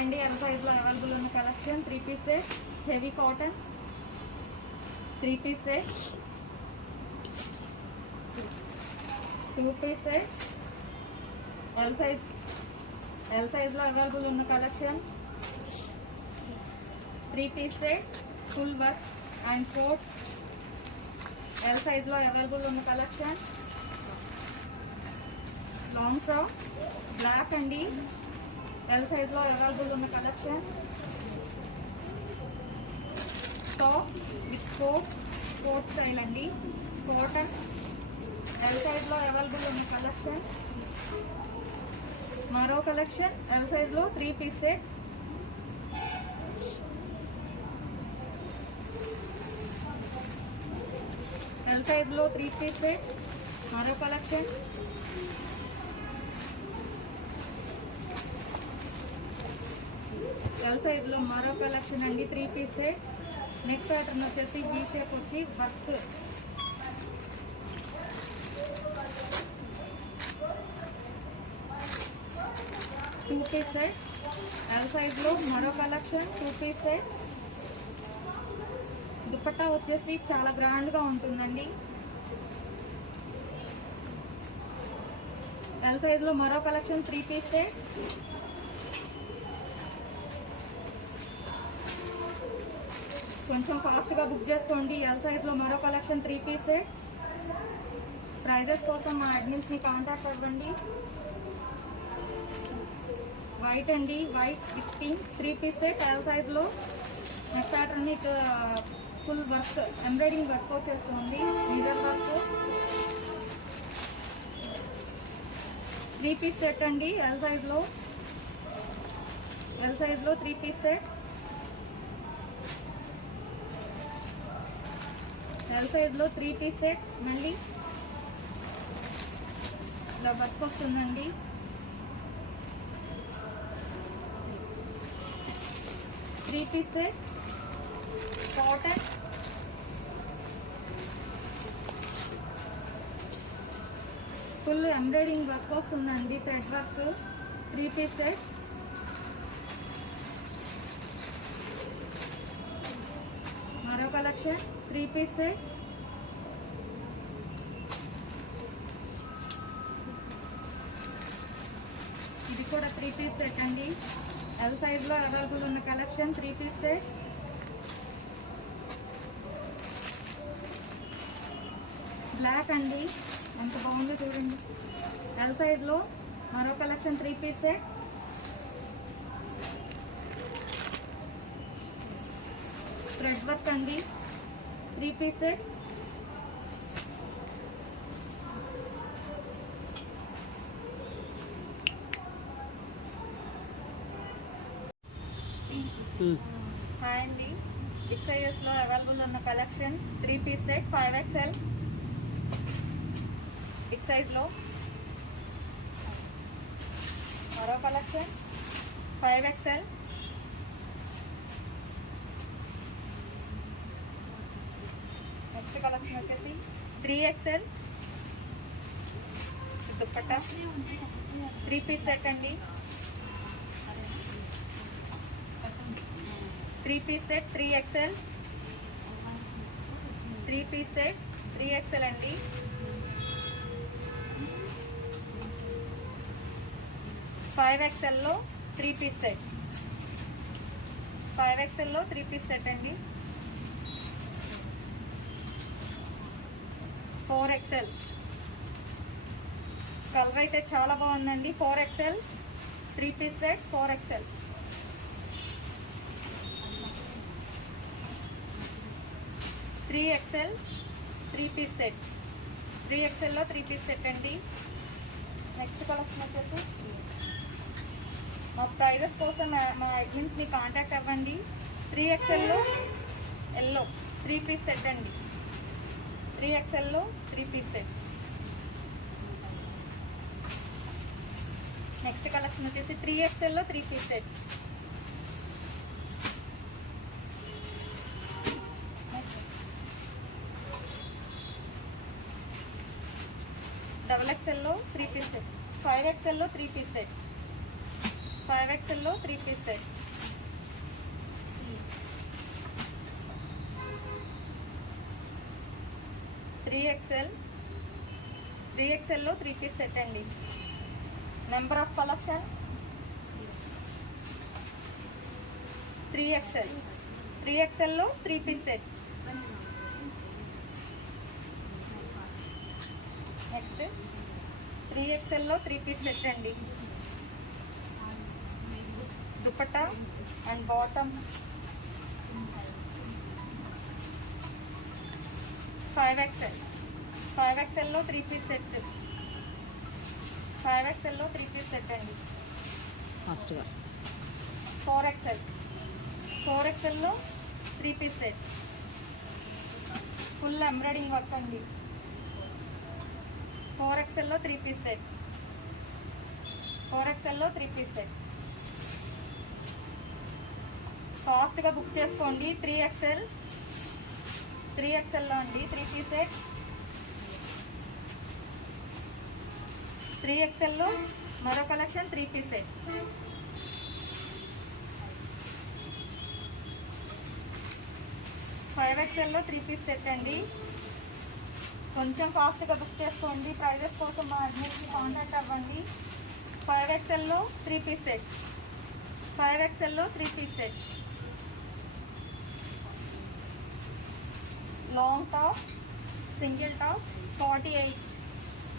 అండి ఎల్ సైజ్ లో అవైలబుల్ ఉన్న collection 3 piece set, heavy cotton 3 piece set, 2 piece set. L size లో అవైలబుల్ ఉన్న collection 3 piece set, full work and coat. L size లో అవైలబుల్ ఉన్న కలెక్షన్ లాంగ్ ఫ్రాక్ బ్లాక్ అండి. ఎల్ సైజ్ లో available ఉన్న collection top with coat style అండి, cotton. L size లో available ఉన్న కలెక్షన్ మరో కలెక్షన్ ఎల్ సైజ్ లో 3 పీస్ సెట్. ఎల్ సైజ్ లో 3 పీస్ సెట్ మరో కలెక్షన్. ఎల్ సైజ్ లో మరో కలెక్షన్ అండి, 3 పీస్ సెట్. నెక్ ప్యాటర్న్ వచ్చేసి వీ షేప్ వచ్చి work. Two piece set. L size లో మరో కలెక్షన్ 2 పీస్ సెట్. దుపట్టా వచ్చేసి చాలా గ్రాండ్ గా ఉంటుందండి. ఎల్ సైజ్ లో మరో కలెక్షన్ 3 పీస్ సెట్. కొంచెం ఫాస్ట్గా బుక్ చేసుకోండి. ఎల్ సైజ్లో మరో కలెక్షన్ 3 పీస్ సెట్. ప్రైజెస్ కోసం మా అడ్మిన్స్ని కాంటాక్ట్ అవ్వండి. వైట్ అండి, white with pink 3 piece set L సైజ్లో. నెక్ ప్యాటర్న్ మీకు ఫుల్ వర్క్ ఎంబ్రాయిడింగ్ వర్క్ వచ్చేస్తుంది, మిర్రర్ వర్క్. 3 పీస్ సెట్ అండి ఎల్ సైజ్లో. 3 పీస్ సెట్. ఎల్ సైజ్లో 3 పీస్ సెట్. మళ్ళీ ఇలా వర్క్ వస్తుందండి. 3 piece set cotton. Full embroidering work వస్తుందండి, థ్రెడ్ వర్క్. 3 piece set. మరో కలెక్షన్ 3 పీస్ సెట్. ఇది కూడా 3 పీస్ సెట్ అండి. ఎల్ సైజ్లో అవైలబుల్ ఉన్న కలెక్షన్ 3 పీస్ సెట్. బ్లాక్ అండి, ఎంత బాగుందో చూడండి. ఎల్ సైజ్లో మరో collection 3 piece set. Thread work అండి, 3 పీస్ సెట్. హాయ్ అండి, బిగ్ సైజెస్లో అవైలబుల్ ఉన్న collection 3 piece set 5XL big సైజ్లో. మరో కలెక్షన్ 5XL. నెక్స్ట్ కలెక్షన్ వచ్చేసి 3XL దుప్పట్టా 3 పీస్ సెట్ అండి. 3 piece set 3XL. 3 piece set 3XL అండి. లో 3 పీస్ సెట్. 5XL లో 3 పీస్ సెట్ అండి. 4XL కలర్ అయితే చాలా బాగుందండి. 4XL 3 piece set 4XL. 3XL 3 piece set. 3XL లో 3 పీస్ సెట్ అండి. నెక్స్ట్ కలెక్షన్ వచ్చేసి మా ప్రైజెస్ కోసం మా అడ్మిన్స్ని కాంటాక్ట్ అవ్వండి. 3XL లో ఎల్లో 3 పీస్ సెట్ అండి. 3XL లో 3 పీస్ సెట్. నెక్స్ట్ కలెక్షన్ వచ్చేసి 3XL లో 3 పీస్ సెట్. XL లో 3 పీస్ సెట్. 5XL లో 3 పీస్ సెట్. 5XL లో 3 పీస్ సెట్. త్రీ ఎక్స్ఎల్ లో 3 పీస్ సెట్ అండి. Number of collection 3XL. 3XL లో 3 పీస్ సెట్. నెక్స్ట్ 3XL లో 3 పీస్ సెట్ అండి. Dupatta and bottom. 5XL. 5XL లో 3 పీస్ సెట్. 5XL లో 3 పీస్ సెట్ అండి. ఫాస్ట్గా 4XL. 4XL లో 3 piece set. Full embroidering work అండి. 4XL లో 3 పీస్ సెట్. 4XL లో 3 పీస్ సెట్. ఫాస్ట్గా బుక్ చేసుకోండి. 3XL. 3XL లో అండి 3 పీస్ సెట్. 3XL లో మరో కలెక్షన్ 3 పీస్ సెట్. XL లో 3 పీస్ సెట్ అండి. కొంచెం ఫాస్ట్గా బుక్ చేసుకోండి. ప్రైజెస్ కోసం మా అడ్మిన్స్ని కాంటాక్ట్ అవ్వండి. 5XL లో 3 పీస్ సెట్. 5XL లో 3 piece set. Long top, single top 48,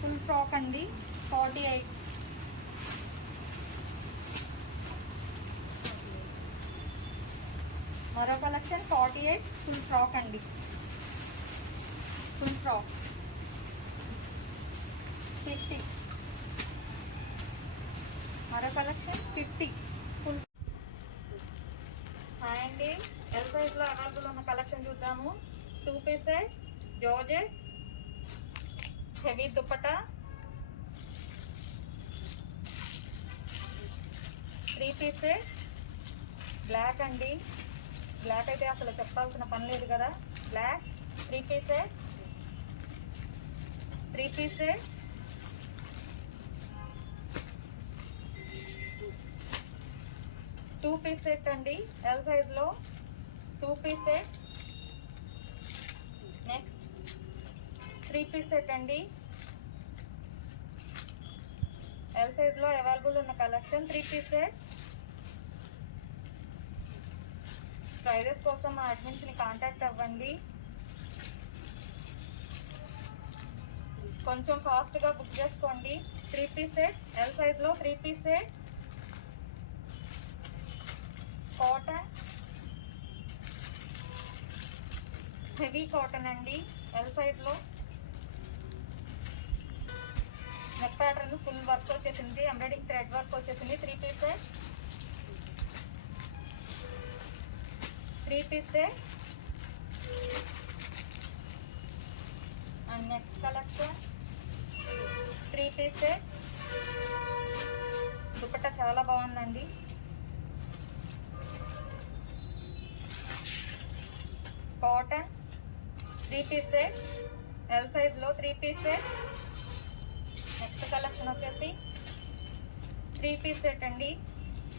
full frock అండి 48. మరో కలెక్షన్ 48 ఫుల్ ఫ్రాక్ అండి, ఫుల్ ఫ్రాక్ 50. మరో కలెక్షన్ 50 ఫుల్. హాయ్ అండి, ఎల్ సైజ్లో అవైలబుల్ ఉన్న కలెక్షన్ చూద్దాము. 2 piece georgette heavy dupatta, 3 piece black అండి. బ్లాక్ అయితే అసలు చెప్పాల్సిన పని లేదు కదా. Black 3 piece, 3 piece 2 piece set అండి, ఎల్ సైజ్లో 2 piece set. Next 3 piece set అండి, ఎల్ సైజ్లో అవైలబుల్ ఉన్న కలెక్షన్ 3 పీస్ సెట్. ప్రైజెస్ కోసం మా అడ్మిన్స్ని కాంటాక్ట్ అవ్వండి. కొంచెం ఫాస్ట్గా బుక్ చేసుకోండి. 3 పీస్ సెట్, ఎల్ సైజ్లో 3 piece set. Cotton, heavy cotton అండి, ఎల్ సైజ్లో. నెక్ ప్యాటర్న్ ఫుల్ వర్క్ వచ్చేసింది, ఎంబ్రాయిడింగ్ థ్రెడ్ వర్క్ వచ్చేసింది. 3 piece set, 3 piece set. And next collection 3 piece set. Dupatta చాలా బాగుందండి. కాటన్ 3 పీస్ సెట్, ఎల్ సైజ్లో 3 పీస్ సెట్. నెక్స్ట్ కలెక్షన్ వచ్చేసి 3 piece set అండి,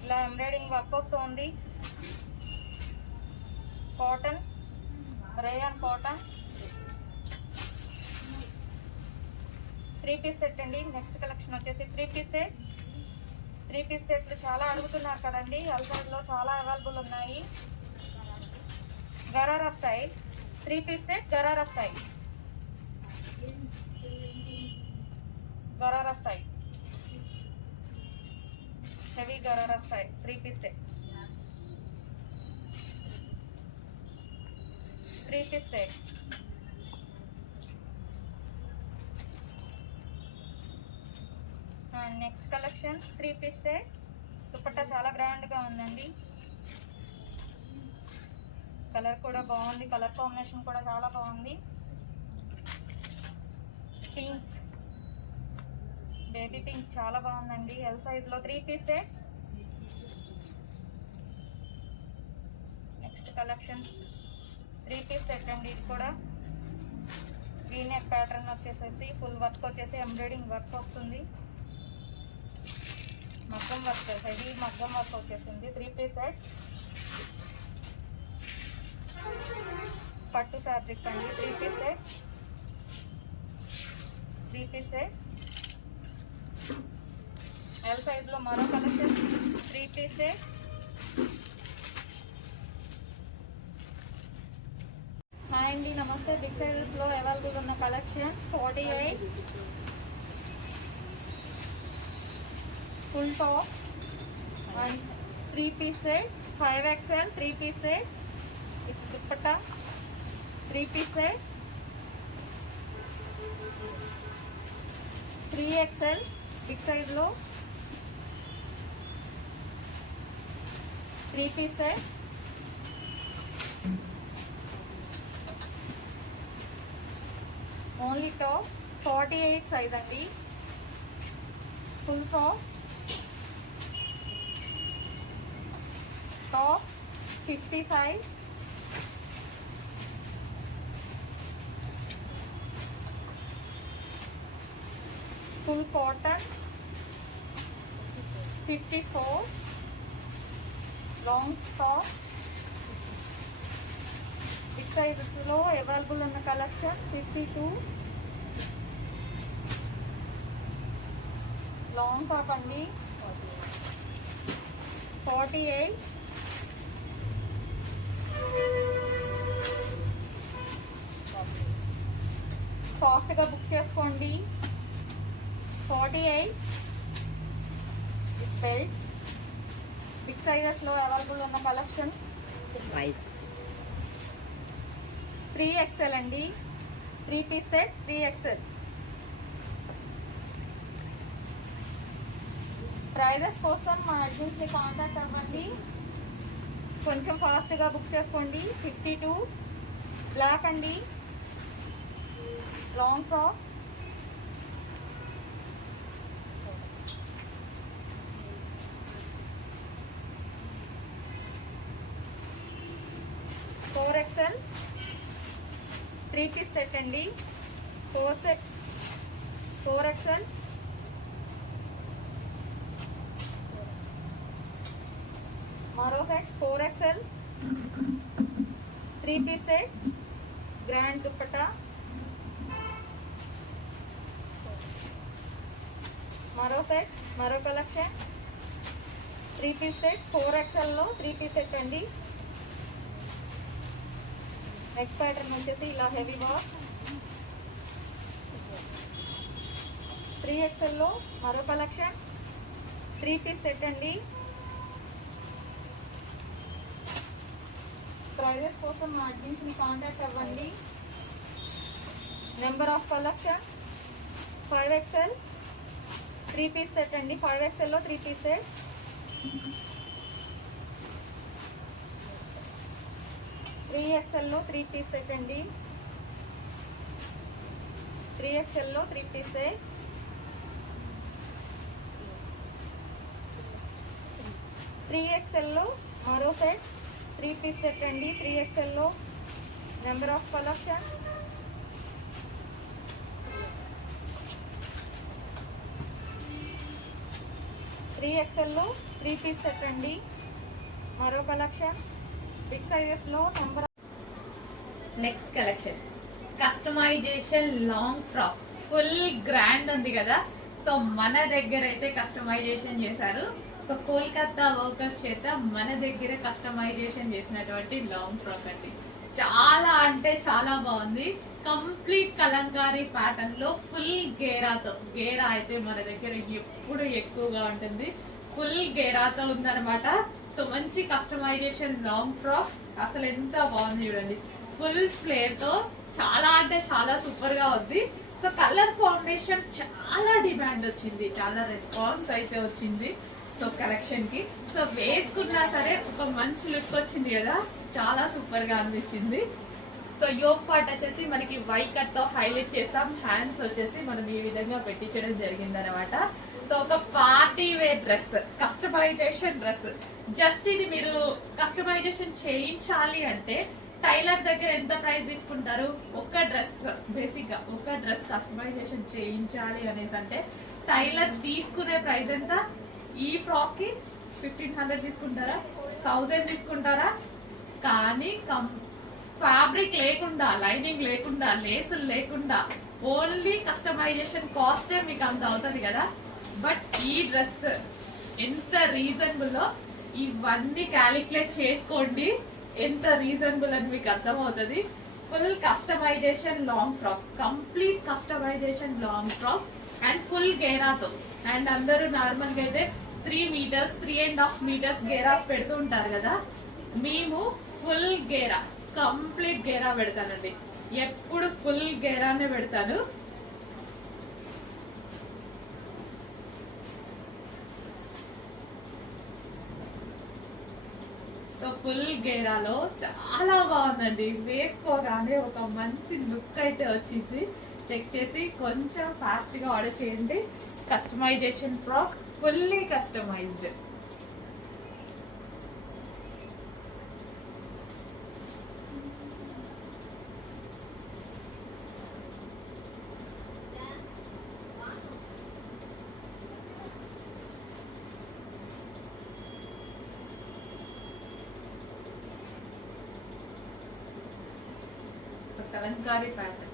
ఇలా ఎంబ్రాయిడింగ్ వర్క్ వస్తుంది. Cotton, rayon cotton 3 piece set అండి. నెక్స్ట్ కలెక్షన్ వచ్చేసి 3 పీస్ సెట్. 3 పీస్ సెట్లు చాలా అడుగుతున్నారు కదండి, ఎల్ సైజ్లో చాలా అవైలబుల్ ఉన్నాయి. Gharara style 3 piece set, gharara style, gharara style, heavy gharara style 3 piece set. 3 piece set. Next collection 3 piece set. Dupatta చాలా గ్రాండ్గా ఉందండి, కలర్ కూడా బాగుంది, కలర్ కాంబినేషన్ కూడా చాలా బాగుంది. పింక్, బేబీ పింక్ చాలా బాగుందండి, ఎల్ సైజ్లో 3 piece set. Next collection 3 piece set అండి, ఇది కూడా వీనెక్ ప్యాటర్న్ వచ్చేసేసి ఫుల్ వర్క్ వచ్చేసి ఎంబ్రాయిడింగ్ వర్క్ వస్తుంది. మగ్గం వర్క్, హెవీ మగ్గం వర్క్ వచ్చేసింది. 3 పీస్ సెట్, పట్టు ఫ్యాబ్రిక్ అండి. 3 piece set, 3 piece set. L సైజ్లో మరో కలెక్షన్ 3 పీస్ సెట్. హాయ్ అండి, నమస్తే. బిగ్ సైజెస్లో అవైలబుల్ ఉన్న collection 48 full top and 3 piece set. 5XL 3 piece set. Dupatta 3 piece set. 3XL big సైజ్లో 3 piece set. Only top 48 size అండి, full top. Top 50 size. Full cotton 54. Long top big సైజెస్లో available ఉన్న collection 52. Long top అండి 48. ఫాస్ట్గా book చేసుకోండి. 48 with belt, big సైజెస్లో available ఉన్న collection. Rice 3XL అండి, 3 పీస్ సెట్ 3XL. ప్రైజెస్ కోసం మా అడ్మిన్స్ని కాంటాక్ట్ అవ్వండి. కొంచెం ఫాస్ట్గా బుక్ చేసుకోండి. 52 బ్లాక్ అండి, long frock. Four XL 3 piece set అండి. 4XL. మరో set 4XL 3 piece set, grand dupatta. మరో సెట్, మరో కలెక్షన్ 3 పీస్ సెట్ 4XLలో 3 పీస్ సెట్ అండి. నెక్స్ట్ ప్యాటర్న్ వచ్చేసి ఇలా హెవీ వర్క్ 3XLలో మరో కలెక్షన్ 3 పీస్ సెట్ అండి. ప్రైజెస్ కోసం మా అడ్మిన్స్ని కాంటాక్ట్ అవ్వండి. Number of collection 5XL 3 piece set అండి. 5XLలో 3 పీస్ సెట్. త్రీ ఎక్స్ఎల్లో 3 పీస్ సెట్ అండి. 3XLలో 3 పీస్ సెట్. త్రీ ఎక్స్ఎల్లో మరో సెట్ 3 పీస్ సెట్ అండి. 3XLలో నెంబర్ ఆఫ్ కలెక్షన్ 3XLలో 3 పీస్ సెట్ అండి. మరో కలెక్షన్ బిగ్ సైజెస్లో number. Next collection customization long frock, full grand ఉంది కదా. సో మన దగ్గర అయితే కస్టమైజేషన్ చేశారు. సో కోల్కతా వర్కర్స్ చేత మన దగ్గర కస్టమైజేషన్ చేసినటువంటి లాంగ్ ఫ్రాక్ అండి. చాలా అంటే చాలా బాగుంది. కంప్లీట్ కలంకారీ ప్యాటర్న్ లో ఫుల్ గేరాతో, గేరా అయితే మన దగ్గర ఎప్పుడు ఎక్కువగా ఉంటుంది. ఫుల్ గేరాతో ఉందన్నమాట. సో మంచి కస్టమైజేషన్ లాంగ్ ఫ్రాక్, అసలు ఎంత బాగుంది చూడండి. ఫుల్ ఫ్లేర్ తో చాలా అంటే చాలా సూపర్ గా ఉంది. సో కలర్ కాంబినేషన్ చాలా డిమాండ్ వచ్చింది, చాలా రెస్పాన్స్ అయితే వచ్చింది. సో కలెక్షన్ కి సో వేసుకున్నా సరే ఒక మంచి లుక్ వచ్చింది కదా, చాలా సూపర్ గా అనిపించింది. సో యోక్ పార్ట్ వచ్చేసి మనకి వై కట్ తో హైలైట్ చేసాం. హ్యాండ్స్ వచ్చేసి మనం ఈ విధంగా పెట్టించడం జరిగింది అనమాట. సో ఒక party wear dress, customization dress. Just ఇది మీరు కస్టమైజేషన్ చేయించాలి అంటే టైలర్ దగ్గర ఎంత ప్రైస్ తీసుకుంటారు? ఒక డ్రెస్, బేసిక్ గా ఒక డ్రెస్ కస్టమైజేషన్ చేయించాలి అనేసి అంటే టైలర్ తీసుకునే ప్రైస్ ఎంత? ఈ ఫ్రాక్ కి 1500 తీసుకుంటారా, 1000 తీసుకుంటారా? కానీ ఫ్యాబ్రిక్ లేకుండా, లైనింగ్ లేకుండా, లేసులు లేకుండా ఓన్లీ కస్టమైజేషన్ కాస్టే మీకు అంత అవుతుంది కదా. బట్ ఈ డ్రెస్ ఎంత రీజనబుల్, ఇవన్నీ క్యాలిక్యులేట్ చేసుకోండి ఎంత రీజనబుల్ అని మీకు అర్థమవుతుంది. Full customization long frock, complete customization long frock and full గేరాతో. అండ్ అందరూ నార్మల్గా అయితే 3 meters 3.5 meters గేరాస్ పెడుతూ ఉంటారు కదా. మేము ఫుల్ గేరా, కంప్లీట్ గేరా పెడతానండి. ఎప్పుడు ఫుల్ గేరానే పెడతాను. సో ఫుల్ గేరాలో చాలా బాగుందండి. వేసుకోగానే ఒక మంచి లుక్ అయితే వచ్చింది. చెక్ చేసి కొంచెం ఫాస్ట్గా ఆర్డర్ చేయండి. Customization frock, fully customized. Kalamkari pattern.